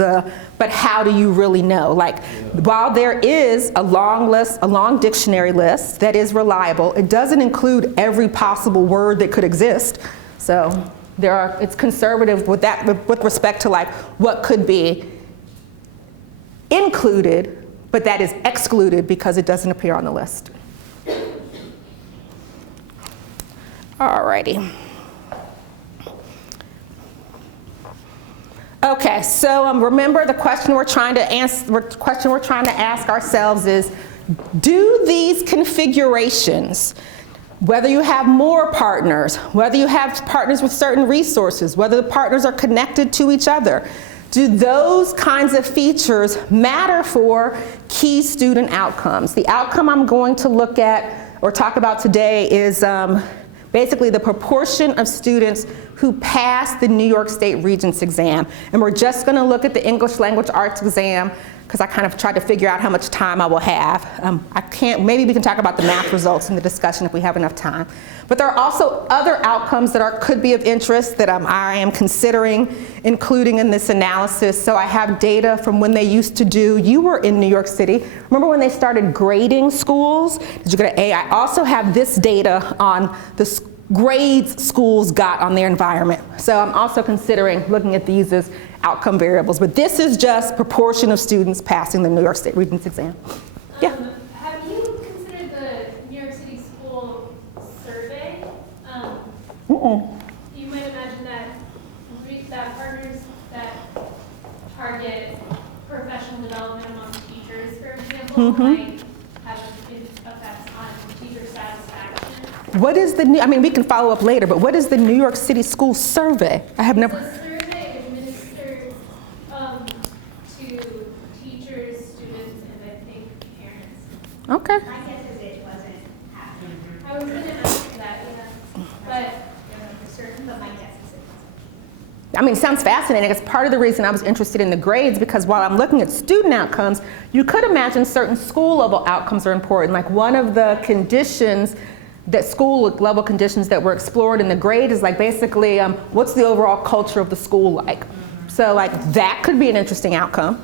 but how do you really know? Like, while there is a long list, a long dictionary list that is reliable, it doesn't include every possible word that could exist. So it's conservative with that, with respect to like what could be included, but that is excluded because it doesn't appear on the list. Alrighty. Okay, so remember the question we're trying to ask ourselves is, do these configurations, whether you have more partners, whether you have partners with certain resources, whether the partners are connected to each other, do those kinds of features matter for key student outcomes? The outcome I'm going to look at or talk about today is basically the proportion of students who pass the New York State Regents exam. And we're just going to look at the English Language Arts exam because I kind of tried to figure out how much time I will have. Maybe we can talk about the math results in the discussion if we have enough time. But there are also other outcomes that could be of interest that I am considering including in this analysis. So I have data from when they used to you were in New York City. Remember when they started grading schools? Did you go to A? I also have this data on the grades schools got on their environment. So I'm also considering looking at these as outcome variables, but this is just proportion of students passing the New York State Regents exam. Yeah. Have you considered the New York City School Survey? You might imagine that partners that target professional professional development among teachers, for example, might have effects on teacher satisfaction. What is the new, I mean, we can follow up later, but what is the New York City School Survey? I have never. The survey administered to teachers, students, and I think parents. Okay. My guess is it wasn't happening. I was going to ask that, but I don't know for certain, but my guess is it wasn't. I mean, it sounds fascinating. It's part of the reason I was interested in the grades, because while I'm looking at student outcomes, you could imagine certain school level outcomes are important. Like one of the conditions that school level conditions that were explored in the grade is like basically what's the overall culture of the school like? So like that could be an interesting outcome.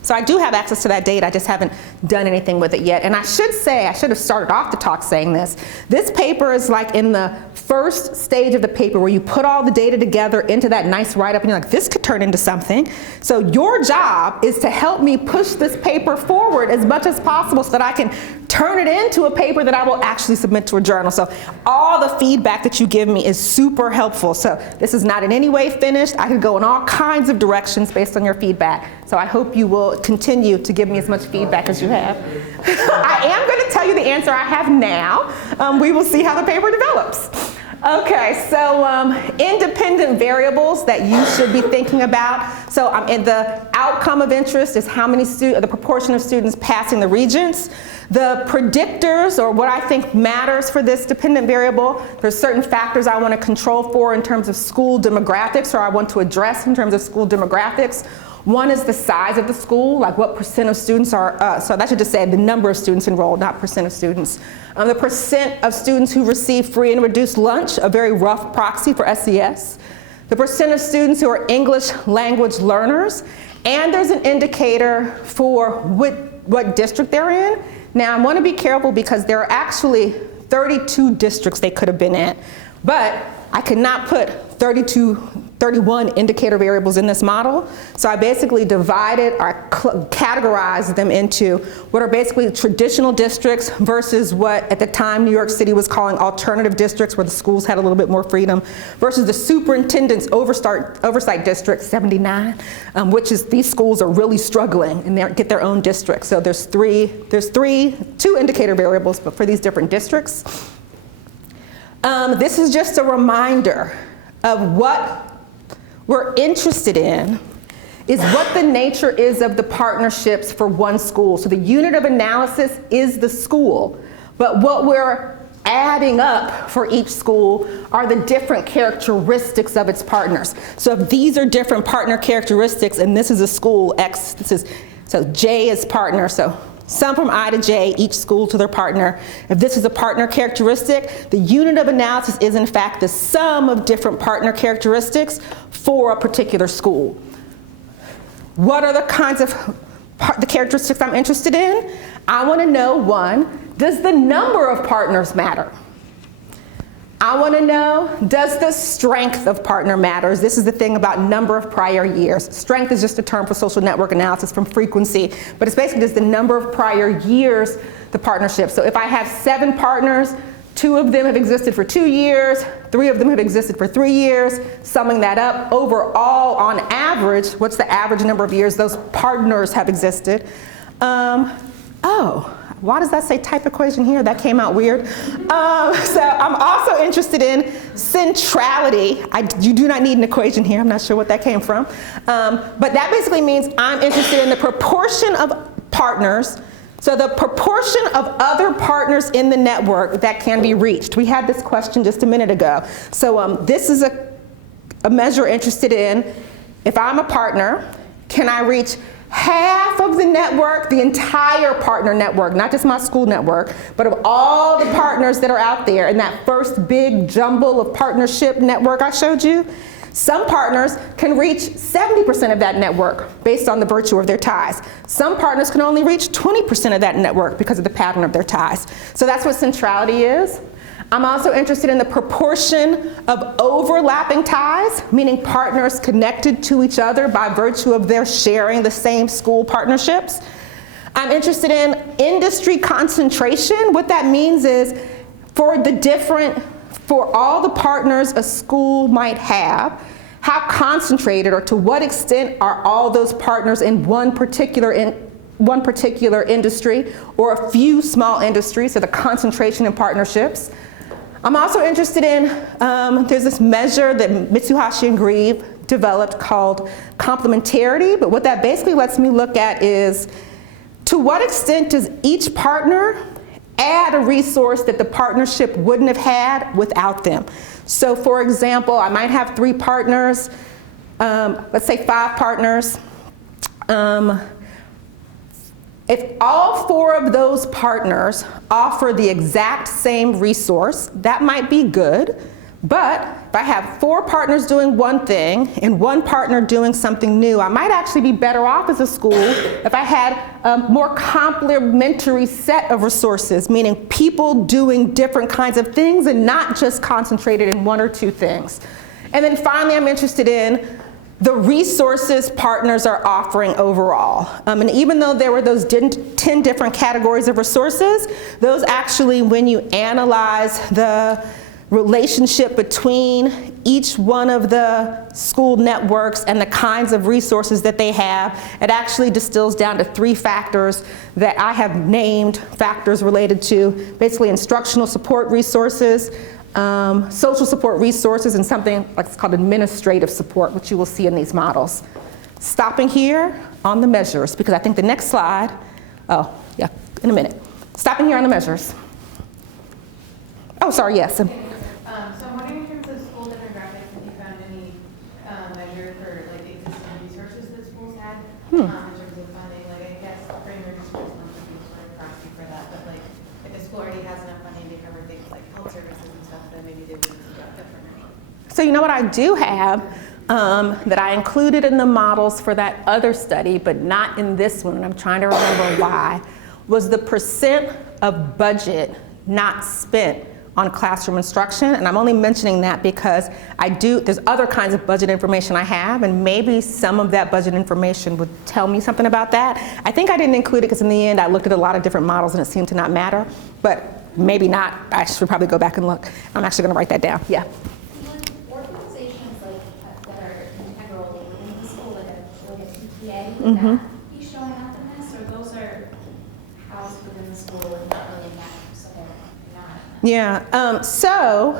So I do have access to that data, I just haven't done anything with it yet. And I should say, I should have started off the talk saying this. This paper is like in the first stage of the paper where you put all the data together into that nice write-up and you're like, this could turn into something. So your job is to help me push this paper forward as much as possible so that I can turn it into a paper that I will actually submit to a journal. So all the feedback that you give me is super helpful. So this is not in any way finished. I could go in all kinds of directions based on your feedback. So I hope you will continue to give me as much feedback as you have. I am going to tell you the answer I have now. We will see how the paper develops. Okay, so independent variables that you should be thinking about. So in the outcome of interest is how many the proportion of students passing the Regents. The predictors, or what I think matters for this dependent variable, there's certain factors I want to control for in terms of school demographics, or I want to address in terms of school demographics. One is the size of the school, like what percent of students are, so that should just say the number of students enrolled, not percent of students. The percent of students who receive free and reduced lunch, a very rough proxy for SES. The percent of students who are English language learners, and there's an indicator for what district they're in. Now I want to be careful because there are actually 32 districts they could have been in, but I could not put 31 indicator variables in this model. So I basically divided or categorized them into what are basically traditional districts versus what at the time New York City was calling alternative districts, where the schools had a little bit more freedom, versus the superintendent's oversight district, 79, which is these schools are really struggling and they get their own district. So there's two indicator variables, but for these different districts. This is just a reminder of what we're interested in is what the nature is of the partnerships for one school. So the unit of analysis is the school, but what we're adding up for each school are the different characteristics of its partners. So if these are different partner characteristics, and this is a school X, so J is partner, so sum from I to J, each school to their partner. If this is a partner characteristic, the unit of analysis is in fact the sum of different partner characteristics for a particular school. What are the kinds of the characteristics I'm interested in? I want to know, one, does the number of partners matter? I want to know, does the strength of partner matters? This is the thing about number of prior years. Strength is just a term for social network analysis from frequency, but it's basically just the number of prior years the partnership. So if I have 7 partners, 2 of them have existed for 2 years, 3 of them have existed for 3 years, summing that up, overall, on average, what's the average number of years those partners have existed? Why does that say type equation here? That came out weird. So I'm also interested in centrality. You do not need an equation here. I'm not sure what that came from. But that basically means I'm interested in the proportion of partners, so the proportion of other partners in the network that can be reached. We had this question just a minute ago. So this is a measure interested in, if I'm a partner, can I reach half of the network, the entire partner network, not just my school network, but of all the partners that are out there in that first big jumble of partnership network I showed you? Some partners can reach 70% of that network based on the virtue of their ties. Some partners can only reach 20% of that network because of the pattern of their ties. So that's what centrality is. I'm also interested in the proportion of overlapping ties, meaning partners connected to each other by virtue of their sharing the same school partnerships. I'm interested in industry concentration. What that means is for all the partners a school might have, how concentrated or to what extent are all those partners in one particular industry or a few small industries, so the concentration in partnerships. I'm also interested in, there's this measure that Mitsuhashi and Grieve developed called Complementarity, but what that basically lets me look at is to what extent does each partner add a resource that the partnership wouldn't have had without them. So for example, I might have 3 partners, let's say 5 partners. If all 4 of those partners offer the exact same resource, that might be good. But if I have 4 partners doing one thing and 1 partner doing something new, I might actually be better off as a school if I had a more complementary set of resources, meaning people doing different kinds of things and not just concentrated in 1 or 2 things. And then finally, I'm interested in the resources partners are offering overall. And even though there were those 10 different categories of resources, those actually, when you analyze the relationship between each one of the school networks and the kinds of resources that they have, it actually distills down to 3 factors that I have named factors related to basically instructional support resources, social support resources, and something like it's called administrative support, which you will see in these models. Stopping here on the measures, because I think the next slide, oh yeah, in a minute. Stopping here on the measures. Oh, sorry, yes. So I'm wondering in terms of school demographics, if you found any measure for like existing resources that schools had in terms of funding. Like I guess framework is one of the things for Proxy for that, but like if the school already has enough funding to cover things like health services and stuff, then maybe they would conduct different. So you know what I do have that I included in the models for that other study, but not in this one, and I'm trying to remember why, was the percent of budget not spent on classroom instruction. And I'm only mentioning that because there's other kinds of budget information I have, and maybe some of that budget information would tell me something about that. I think I didn't include it because in the end I looked at a lot of different models and it seemed to not matter, but maybe not. I should probably go back and look. I'm actually gonna write that down, yeah. Organizations like that are integral within the school, like a PTA, would that be showing up in this, or those are housed within the school and not really matter, so they're not? Yeah, so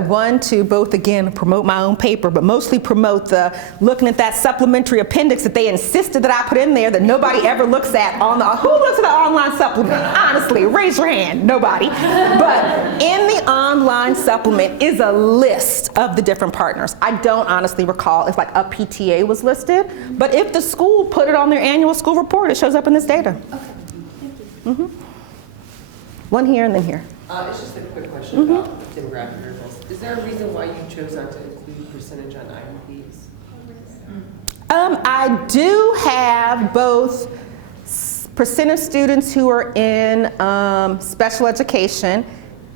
one, to both, again, promote my own paper, but mostly promote looking at that supplementary appendix that they insisted that I put in there that nobody ever looks at who looks at the online supplement? Honestly, raise your hand, nobody. But in the online supplement is a list of the different partners. I don't honestly recall if like a PTA was listed, but if the school put it on their annual school report, it shows up in this data. Okay, thank you. One here and then here. It's just a quick question about the demographic variables. Is there a reason why you chose not to include percentage on IEPs? I do have both percent of students who are in special education,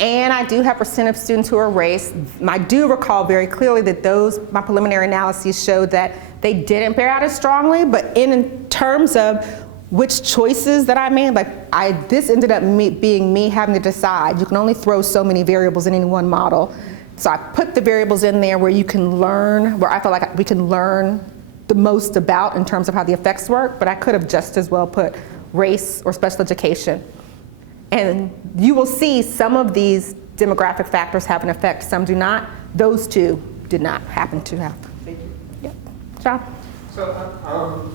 and I do have percent of students who are race. I do recall very clearly that my preliminary analyses showed that they didn't bear out as strongly, but in terms of which choices that I made, this ended up being me having to decide. You can only throw so many variables in any one model. So I put the variables in there where you can learn, where I feel like we can learn the most about in terms of how the effects work, but I could have just as well put race or special education. And you will see some of these demographic factors have an effect, some do not. Those 2 did not happen to have. Thank you. Yep. John? So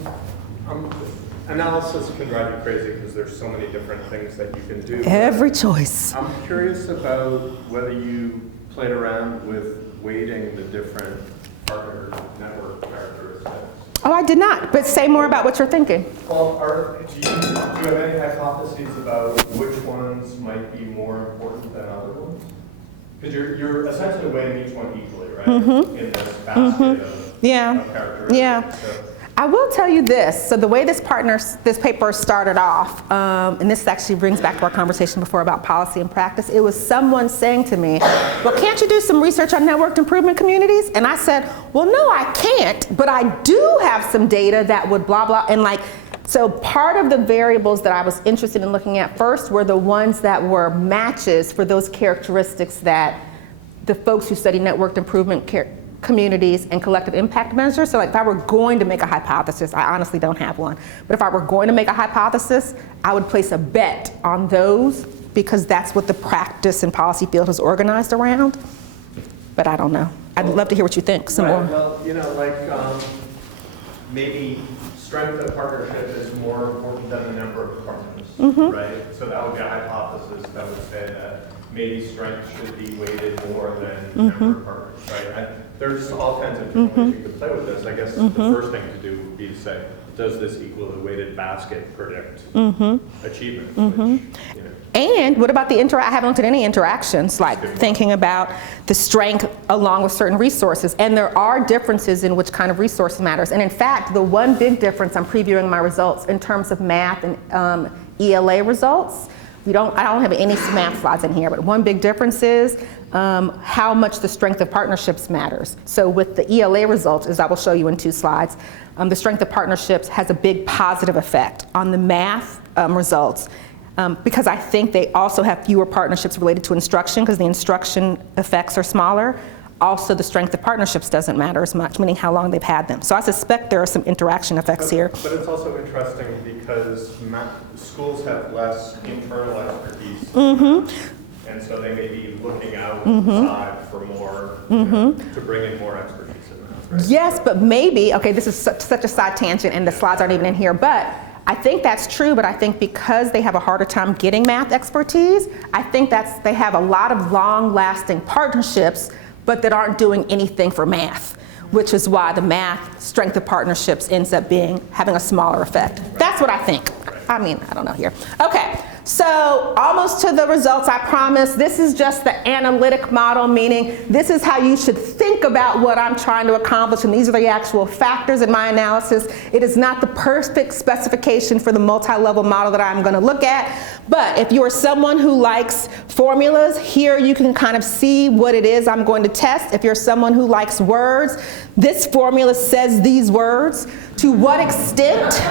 analysis can drive you crazy because there's so many different things that you can do. Every choice. I'm curious about whether you played around with weighting the different partner network characteristics. Oh, I did not, but say more about what you're thinking. Well, do you have any hypotheses about which ones might be more important than other ones? Because you're essentially weighing each one equally, right? In this basket of characteristics. Yeah. So, I will tell you this. So the way this paper started off, and this actually brings back to our conversation before about policy and practice, it was someone saying to me, well, can't you do some research on networked improvement communities? And I said, well, no, I can't, but I do have some data that would blah, blah, and so part of the variables that I was interested in looking at first were the ones that were matches for those characteristics that the folks who study networked improvement communities, and collective impact measures. So like if I were going to make a hypothesis, I honestly don't have one, but if I were going to make a hypothesis, I would place a bet on those because that's what the practice and policy field is organized around. But I don't know. I'd love to hear what you think some more. Well, you know, like maybe strength of partnership is more important than the number of partners, right? So that would be a hypothesis that would say that maybe strength should be weighted more than number of partners, right? There's all kinds of different ways you could play with this. I guess the first thing to do would be to say, does this equally weighted basket predict achievement? Which, you know. And what about the I haven't looked at any interactions, like thinking about the strength along with certain resources. And there are differences in which kind of resource matters. And in fact, the one big difference, I'm previewing my results in terms of math and ELA results. I don't have any math slides in here, but one big difference is how much the strength of partnerships matters. So with the ELA results, as I will show you in 2 slides, the strength of partnerships has a big positive effect on the math results. Because I think they also have fewer partnerships related to instruction because the instruction effects are smaller. Also, the strength of partnerships doesn't matter as much, meaning how long they've had them. So I suspect there are some interaction effects here. But it's also interesting because schools have less internal expertise. And so they may be looking outside for more, to bring in more expertise in that, right? Yes, but maybe, okay, this is such a side tangent and the slides aren't even in here, but I think that's true, but I think because they have a harder time getting math expertise, I think they have a lot of long-lasting partnerships, but that aren't doing anything for math, which is why the math strength of partnerships ends up having a smaller effect. That's what I think. I mean, I don't know here. Okay, so almost to the results, I promise. This is just the analytic model, meaning this is how you should think about what I'm trying to accomplish, and these are the actual factors in my analysis. It is not the perfect specification for the multi-level model that I'm going to look at, but if you are someone who likes formulas, here you can kind of see what it is I'm going to test. If you're someone who likes words, this formula says these words. To what extent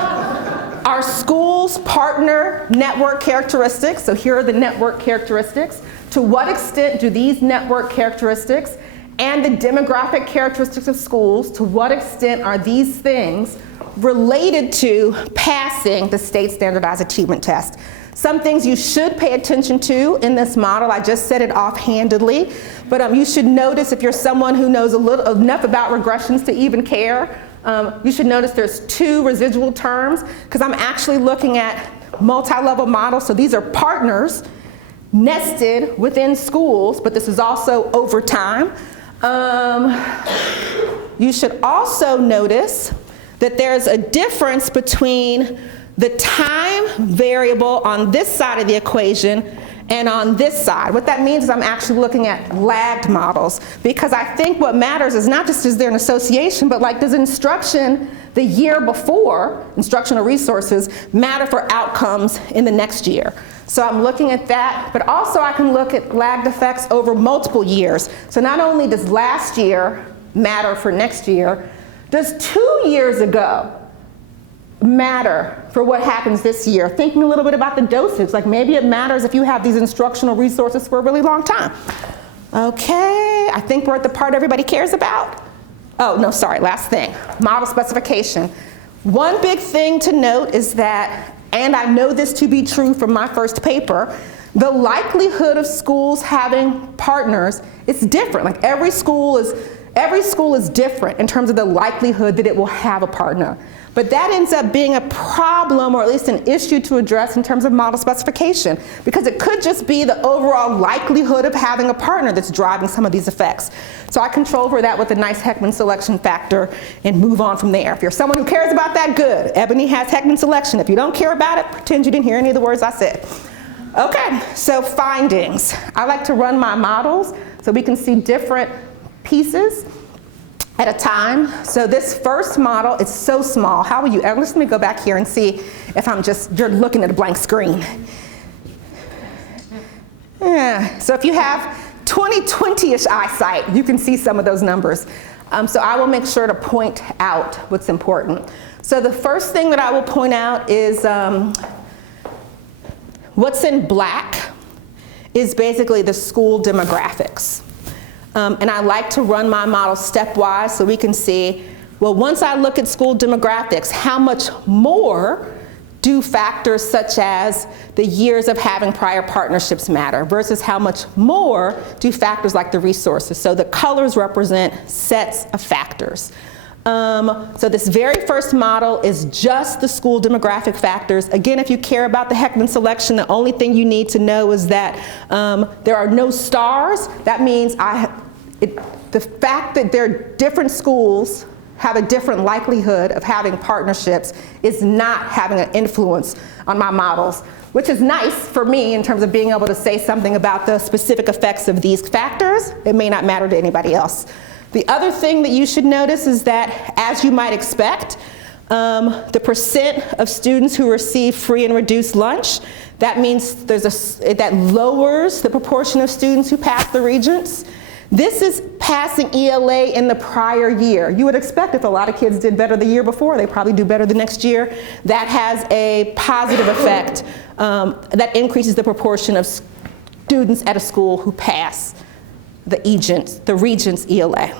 are schools partner network characteristics? So here are the network characteristics. To what extent do these network characteristics and the demographic characteristics of schools, to what extent are these things related to passing the state standardized achievement test? Some things you should pay attention to in this model. I just said it offhandedly, but you should notice if you're someone who knows enough about regressions to even care. You should notice there's 2 residual terms because I'm actually looking at multi-level models. So these are partners nested within schools, but this is also over time. You should also notice that there's a difference between the time variable on this side of the equation and on this side. What that means is I'm actually looking at lagged models because I think what matters is not just is there an association, but like does instruction the year before, instructional resources, matter for outcomes in the next year? So I'm looking at that, but also I can look at lagged effects over multiple years. So not only does last year matter for next year, does 2 years ago matter for what happens this year? Thinking a little bit about the dosage, like maybe it matters if you have these instructional resources for a really long time. Okay, I think we're at the part everybody cares about. Oh, no, sorry, last thing, model specification. One big thing to note is that, and I know this to be true from my first paper, the likelihood of schools having partners is different. Like every school is different in terms of the likelihood that it will have a partner. But that ends up being a problem, or at least an issue to address in terms of model specification, because it could just be the overall likelihood of having a partner that's driving some of these effects. So I control for that with a nice Heckman selection factor and move on from there. If you're someone who cares about that, good. Ebony has Heckman selection. If you don't care about it, pretend you didn't hear any of the words I said. Okay, so findings. I like to run my models so we can see different pieces at a time. So this first model is so small. How will you, let me go back here and see if you're looking at a blank screen. Yeah, so if you have 20/20-ish eyesight, you can see some of those numbers. So I will make sure to point out what's important. So the first thing that I will point out is what's in black is basically the school demographics. And I like to run my model stepwise so we can see, well, once I look at school demographics, how much more do factors such as the years of having prior partnerships matter versus how much more do factors like the resources. So the colors represent sets of factors. So this very first model is just the school demographic factors. Again, if you care about the Heckman selection, the only thing you need to know is that there are no stars. That means the fact that there are different schools have a different likelihood of having partnerships is not having an influence on my models, which is nice for me in terms of being able to say something about the specific effects of these factors. It may not matter to anybody else. The other thing that you should notice is that, as you might expect, the percent of students who receive free and reduced lunch, that means that lowers the proportion of students who pass the Regents. This is passing ELA in the prior year. You would expect if a lot of kids did better the year before, they probably do better the next year. That has a positive effect that increases the proportion of students at a school who pass the Regents ELA.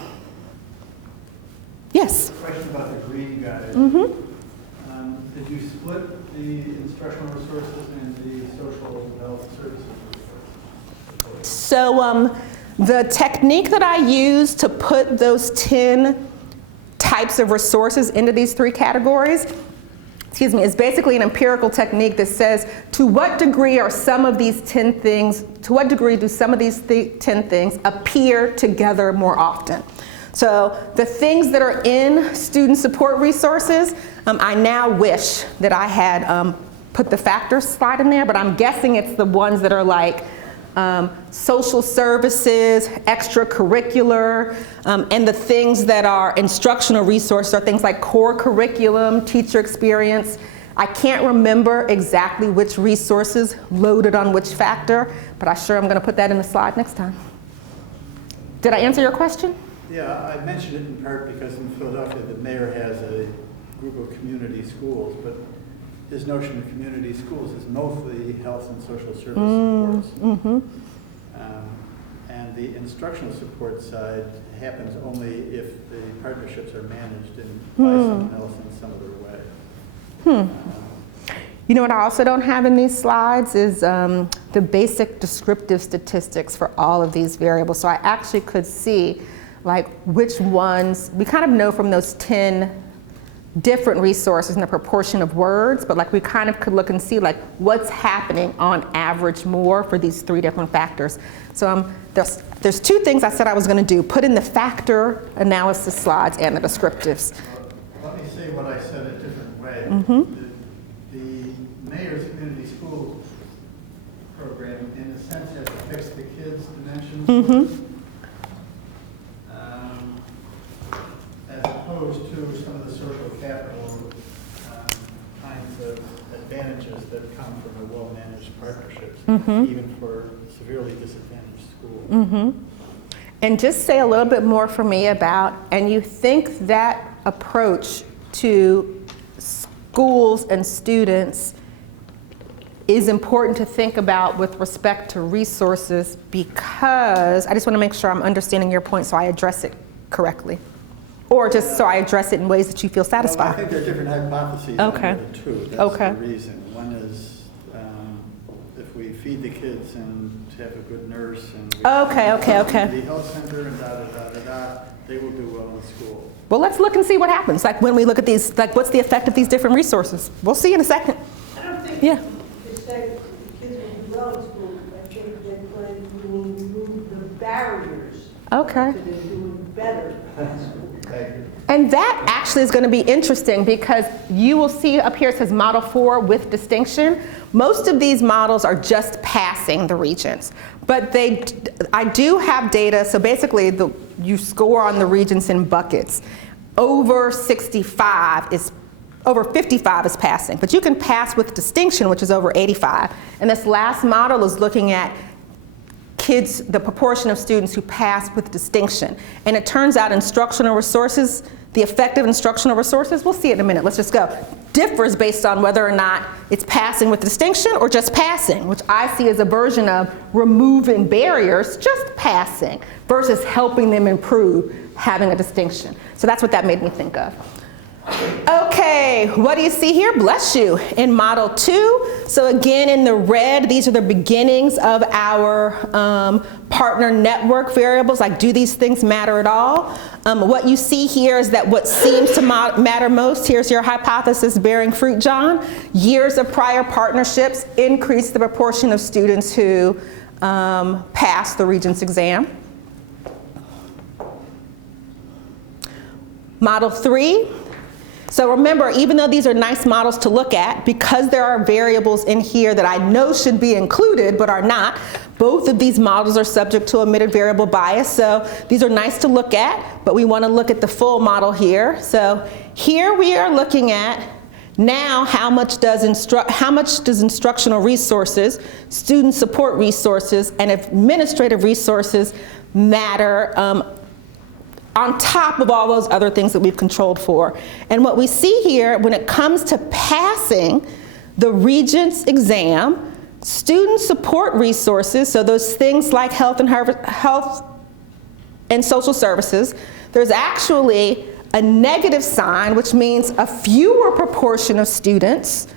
Yes? A question about the green guide. Did you split the instructional resources and the social health services resources? So the technique that I use to put those 10 types of resources into these 3 categories, is basically an empirical technique that says to what degree are some of these 10 things, to what degree do some of these 10 things appear together more often? So the things that are in student support resources, I now wish that I had put the factors slide in there, but I'm guessing it's the ones that are like social services, extracurricular, and the things that are instructional resources are things like core curriculum, teacher experience. I can't remember exactly which resources loaded on which factor, but I sure am going to put that in the slide next time. Did I answer your question? Yeah, I mentioned it in part because in Philadelphia, the mayor has a group of community schools, but his notion of community schools is mostly health and social service supports. And the instructional support side happens only if the partnerships are managed by someone else in some other way. You know what I also don't have in these slides is the basic descriptive statistics for all of these variables. So I actually could see like which ones, we kind of know from those 10 different resources and the proportion of words, but like we kind of could look and see like what's happening on average more for these 3 different factors. So there's 2 things I said I was going to do, put in the factor analysis slides and the descriptives. Let me say what I said a different way. The mayor's community school program, in a sense, has to fix the kids' dimensions. As opposed to some of the social capital kinds of advantages that come from a well-managed partnerships, even for severely disadvantaged schools. And just say a little bit more for me about, and you think that approach to schools and students is important to think about with respect to resources, because I just want to make sure I'm understanding your point so I address it correctly. Or just so I address it in ways that you feel satisfied. Well, I think there are different hypotheses Okay. on the 2. That's the reason. One is if we feed the kids and have a good nurse and we the health center and they will do well in school. Well, let's look and see what happens. Like when we look at these, like what's the effect of these different resources? We'll see in a second. I don't think it's that the kids will do well in school. I think that when you remove the barriers, so they're doing better in school. And that actually is going to be interesting because you will see up here it says Model 4 with distinction. Most of these models are just passing the Regents. But I do have data, so basically you score on the Regents in buckets. Over 55 is passing, but you can pass with distinction, which is over 85. And this last model is looking at kids, the proportion of students who pass with distinction. And it turns out instructional resources, The effective instructional resources, we'll see it in a minute, let's just go, differs based on whether or not it's passing with distinction or just passing, which I see as a version of removing barriers, just passing, versus helping them improve, having a distinction. So that's what that made me think of. Okay, what do you see here? Bless you. In Model 2, so again in the red, these are the beginnings of our partner network variables, like do these things matter at all? What you see here is that what seems to matter most, here's your hypothesis bearing fruit, John. Years of prior partnerships increase the proportion of students who pass the Regents exam. Model 3. So remember, even though these are nice models to look at, because there are variables in here that I know should be included but are not, both of these models are subject to omitted variable bias. So these are nice to look at, but we want to look at the full model here. So here we are looking at now how much does instructional resources, student support resources, and administrative resources matter on top of all those other things that we've controlled for. And what we see here, when it comes to passing the Regents exam, student support resources, so those things like health and social services, there's actually a negative sign, which means a fewer proportion of students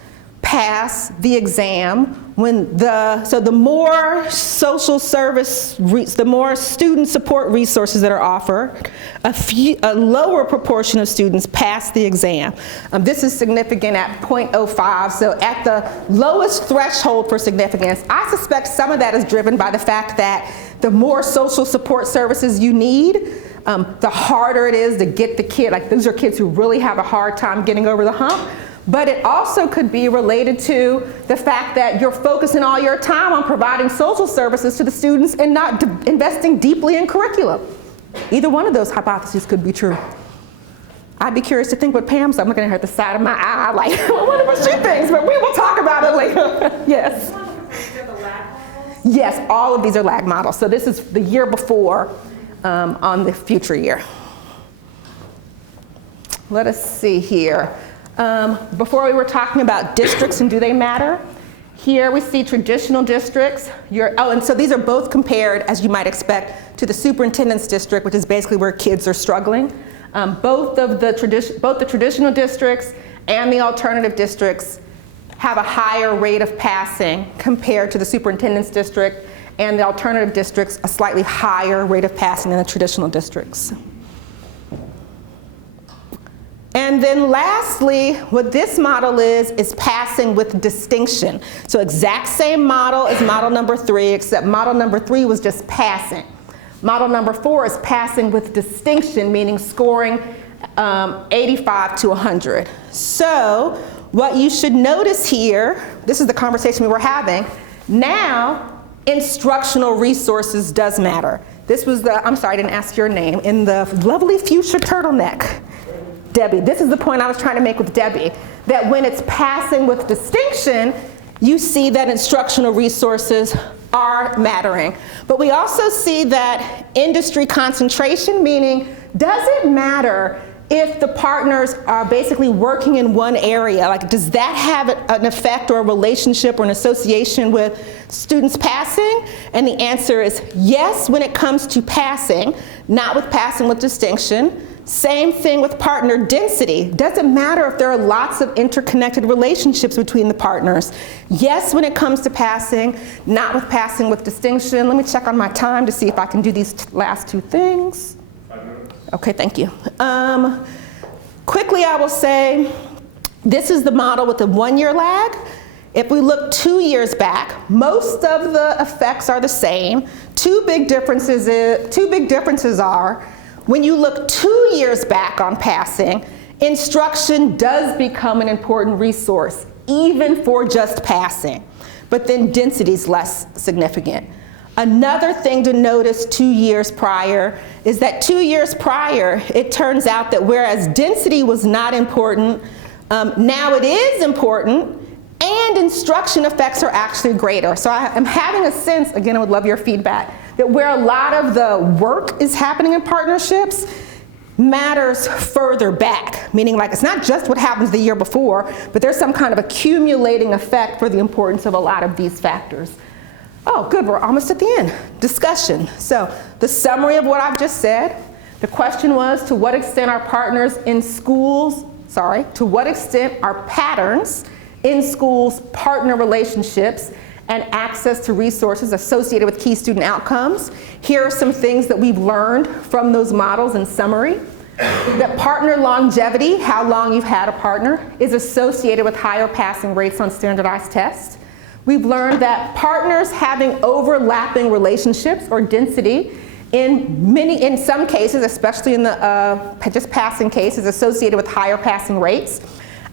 pass the exam when the more social service, the more student support resources that are offered, a lower proportion of students pass the exam. This is significant at 0.05, so at the lowest threshold for significance. I suspect some of that is driven by the fact that the more social support services you need, the harder it is to get the kid, like these are kids who really have a hard time getting over the hump. But it also could be related to the fact that you're focusing all your time on providing social services to the students and not investing deeply in curriculum. Either one of those hypotheses could be true. I'd be curious to think what Pam's, I'm looking at her at the side of my eye, like, I wonder what she thinks, but we will talk about it later. Yes. Yes, all of these are lag models. So this is the year before on the future year. Let us see here. Before we were talking about districts and do they matter. Here we see traditional districts. And so these are both compared, as you might expect, to the superintendent's district, which is basically where kids are struggling. Both the traditional districts and the alternative districts have a higher rate of passing compared to the superintendent's district, and the alternative districts a slightly higher rate of passing than the traditional districts. And then lastly, what this model is passing with distinction. So exact same model as model number 3, except model number 3 was just passing. Model number 4 is passing with distinction, meaning scoring 85 to 100. So what you should notice here, this is the conversation we were having, now instructional resources does matter. This was the, I'm sorry, I didn't ask your name, in the lovely fuchsia turtleneck. Debbie, this is the point I was trying to make with Debbie, that when it's passing with distinction, you see that instructional resources are mattering. But we also see that industry concentration, meaning does it matter if the partners are basically working in one area? Like, does that have an effect or a relationship or an association with students passing? And the answer is yes when it comes to passing, not with passing with distinction. Same thing with partner density. Doesn't matter if there are lots of interconnected relationships between the partners. Yes when it comes to passing, not with passing with distinction. Let me check on my time to see if I can do these last two things. 5 minutes. Okay, thank you. Quickly I will say, this is the model with the 1-year lag. If we look 2 years back, most of the effects are the same. Two big differences are, when you look 2 years back on passing, instruction does become an important resource, even for just passing. But then density is less significant. Another thing to notice 2 years prior is that 2 years prior, it turns out that whereas density was not important, now it is important, and instruction effects are actually greater. So I am having a sense, again, I would love your feedback, that where a lot of the work is happening in partnerships, matters further back, meaning like it's not just what happens the year before, but there's some kind of accumulating effect for the importance of a lot of these factors. Oh, good, we're almost at the end. Discussion. So the summary of what I've just said, the question was, to what extent are partners in schools, to what extent are patterns in schools partner relationships and access to resources associated with key student outcomes? Here are some things that we've learned from those models in summary. That partner longevity, how long you've had a partner, is associated with higher passing rates on standardized tests. We've learned that partners having overlapping relationships or density in some cases, especially in the just passing cases, associated with higher passing rates.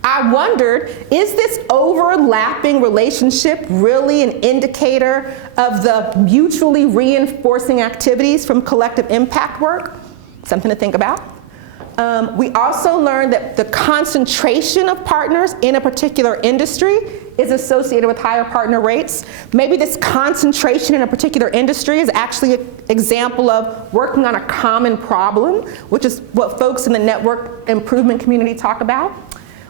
I wondered, is this overlapping relationship really an indicator of the mutually reinforcing activities from collective impact work? Something to think about. We also learned that the concentration of partners in a particular industry is associated with higher partner rates. Maybe this concentration in a particular industry is actually an example of working on a common problem, which is what folks in the network improvement community talk about.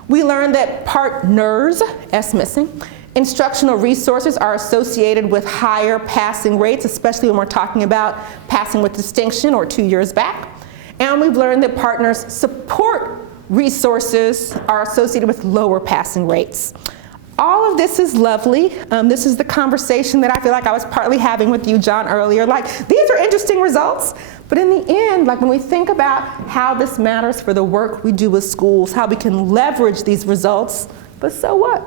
We learned that partners, S missing, instructional resources are associated with higher passing rates, especially when we're talking about passing with distinction or 2 years back. And we've learned that partners' support resources are associated with lower passing rates. All of this is lovely. This is the conversation that I feel like I was partly having with you, John, earlier. Like, these are interesting results, but in the end, like when we think about how this matters for the work we do with schools, how we can leverage these results, but so what?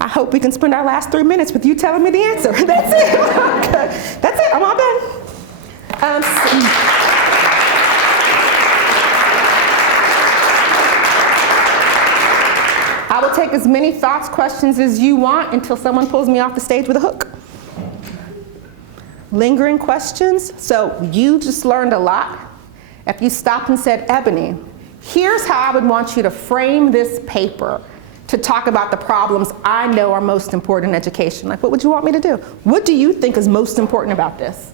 I hope we can spend our last 3 minutes with you telling me the answer. That's it. Okay. That's it. I'm all done. I will take as many thoughts, questions as you want until someone pulls me off the stage with a hook. Lingering questions? So you just learned a lot. If you stopped and said, Ebony, here's how I would want you to frame this paper to talk about the problems I know are most important in education. Like, what would you want me to do? What do you think is most important about this?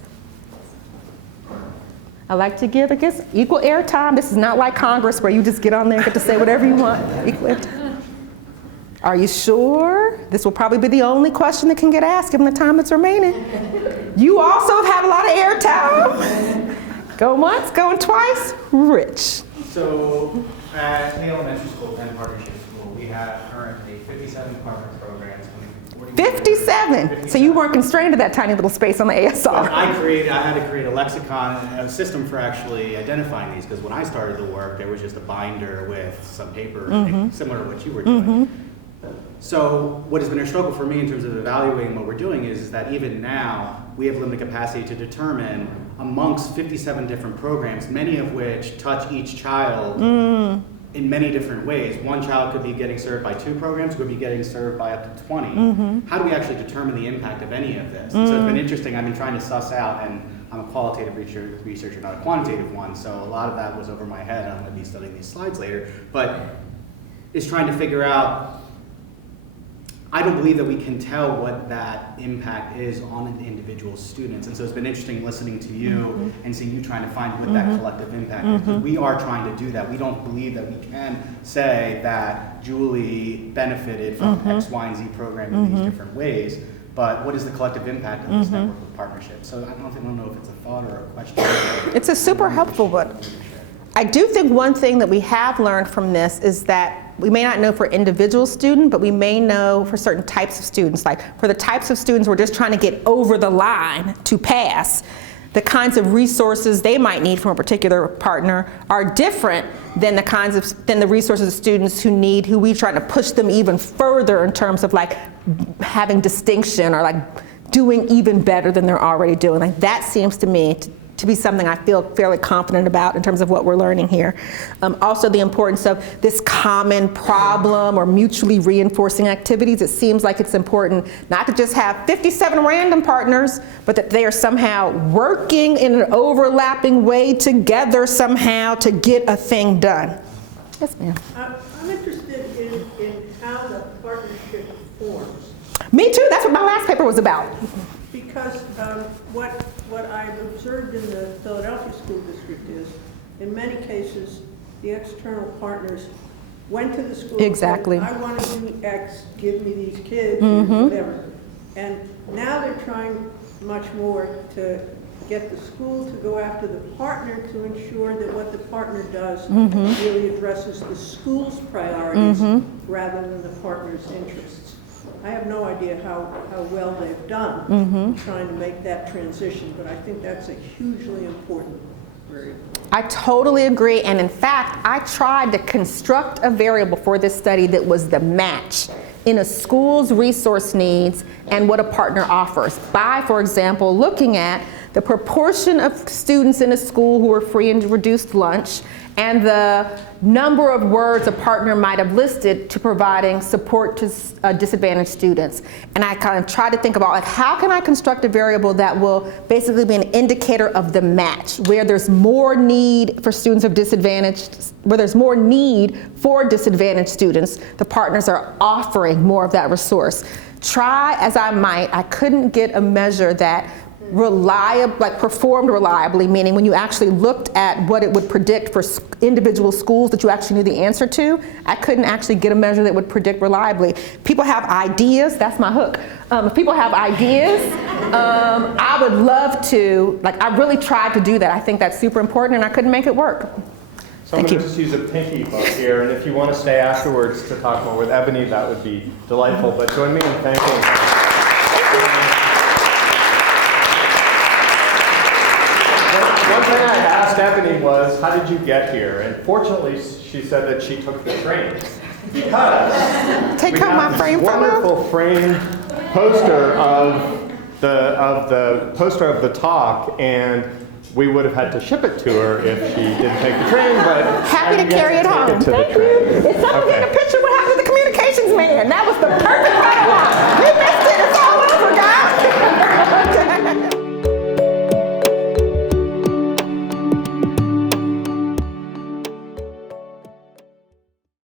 I like to give, I guess, equal airtime. This is not like Congress where you just get on there and get to say whatever you want. Equal airtime. Are you sure? This will probably be the only question that can get asked given the time that's remaining. You also have had a lot of airtime. Go once, going twice. Rich. So at the elementary school, Penn Partnership School, we have currently 57 partner programs. 57. So you weren't constrained to that tiny little space on the ASR. Well, I had to create a lexicon and a system for actually identifying these, because when I started the work, there was just a binder with some paper similar to what you were doing. So what has been a struggle for me in terms of evaluating what we're doing is that even now, we have limited capacity to determine amongst 57 different programs, many of which touch each child in many different ways. One child could be getting served by 2 programs, could be getting served by up to 20. How do we actually determine the impact of any of this? And so it's been interesting. I've been trying to suss out, and I'm a qualitative researcher, not a quantitative one, so a lot of that was over my head. I'm going to be studying these slides later, but it's trying to figure out, I don't believe that we can tell what that impact is on the individual students. And so it's been interesting listening to you and seeing you trying to find what that collective impact is. But we are trying to do that. We don't believe that we can say that Julie benefited from X, Y, and Z program in these different ways. But what is the collective impact of this network of partnerships? So I don't know if it's a thought or a question. It's a super helpful one. I do think one thing that we have learned from this is that we may not know for individual students, but we may know for certain types of students. Like for the types of students we're just trying to get over the line to pass, the kinds of resources they might need from a particular partner are different than the resources of students who we try to push them even further in terms of like having distinction or like doing even better than they're already doing. Like that seems to me to be something I feel fairly confident about in terms of what we're learning here. Also the importance of this common problem or mutually reinforcing activities. It seems like it's important not to just have 57 random partners, but that they are somehow working in an overlapping way together somehow to get a thing done. Yes, ma'am. I'm interested in how the partnership forms. Me too, that's what my last paper was about. Because what I've observed in the Philadelphia School District is in many cases, the external partners went to the school. and said, Exactly. I want to do X, give me these kids, Mm-hmm. or whatever. And now they're trying much more to get the school to go after the partner to ensure that what the partner does Mm-hmm. really addresses the school's priorities rather than the partner's interests. I have no idea how well they've done trying to make that transition, but I think that's a hugely important area. I totally agree, and in fact, I tried to construct a variable for this study that was the match in a school's resource needs and what a partner offers by, for example, looking at the proportion of students in a school who are free and reduced lunch and the number of words a partner might have listed to providing support to disadvantaged students. And I kind of tried to think about, like, how can I construct a variable that will basically be an indicator of the match, where there's more need for students of disadvantaged, where there's more need for disadvantaged students, the partners are offering more of that resource. Try as I might, I couldn't get a measure that performed reliably, meaning when you actually looked at what it would predict for individual schools that you actually knew the answer to, I couldn't actually get a measure that would predict reliably. People have ideas, that's my hook. If people have ideas, I would love to, I really tried to do that. I think that's super important and I couldn't make it work. So I'm going to just use a pinky bump here, and if you want to stay afterwards to talk more with Ebony, that would be delightful. But join me in thanking One thing I asked Ebony was, how did you get here? And fortunately, she said that she took the train. Because Take out my frame this photo. wonderful framed poster of the talk, and we would have had to ship it to her if she didn't take the train, but Happy to carry it home. Thank you. If someone get a picture, what happened to the communications man? That was the perfect photo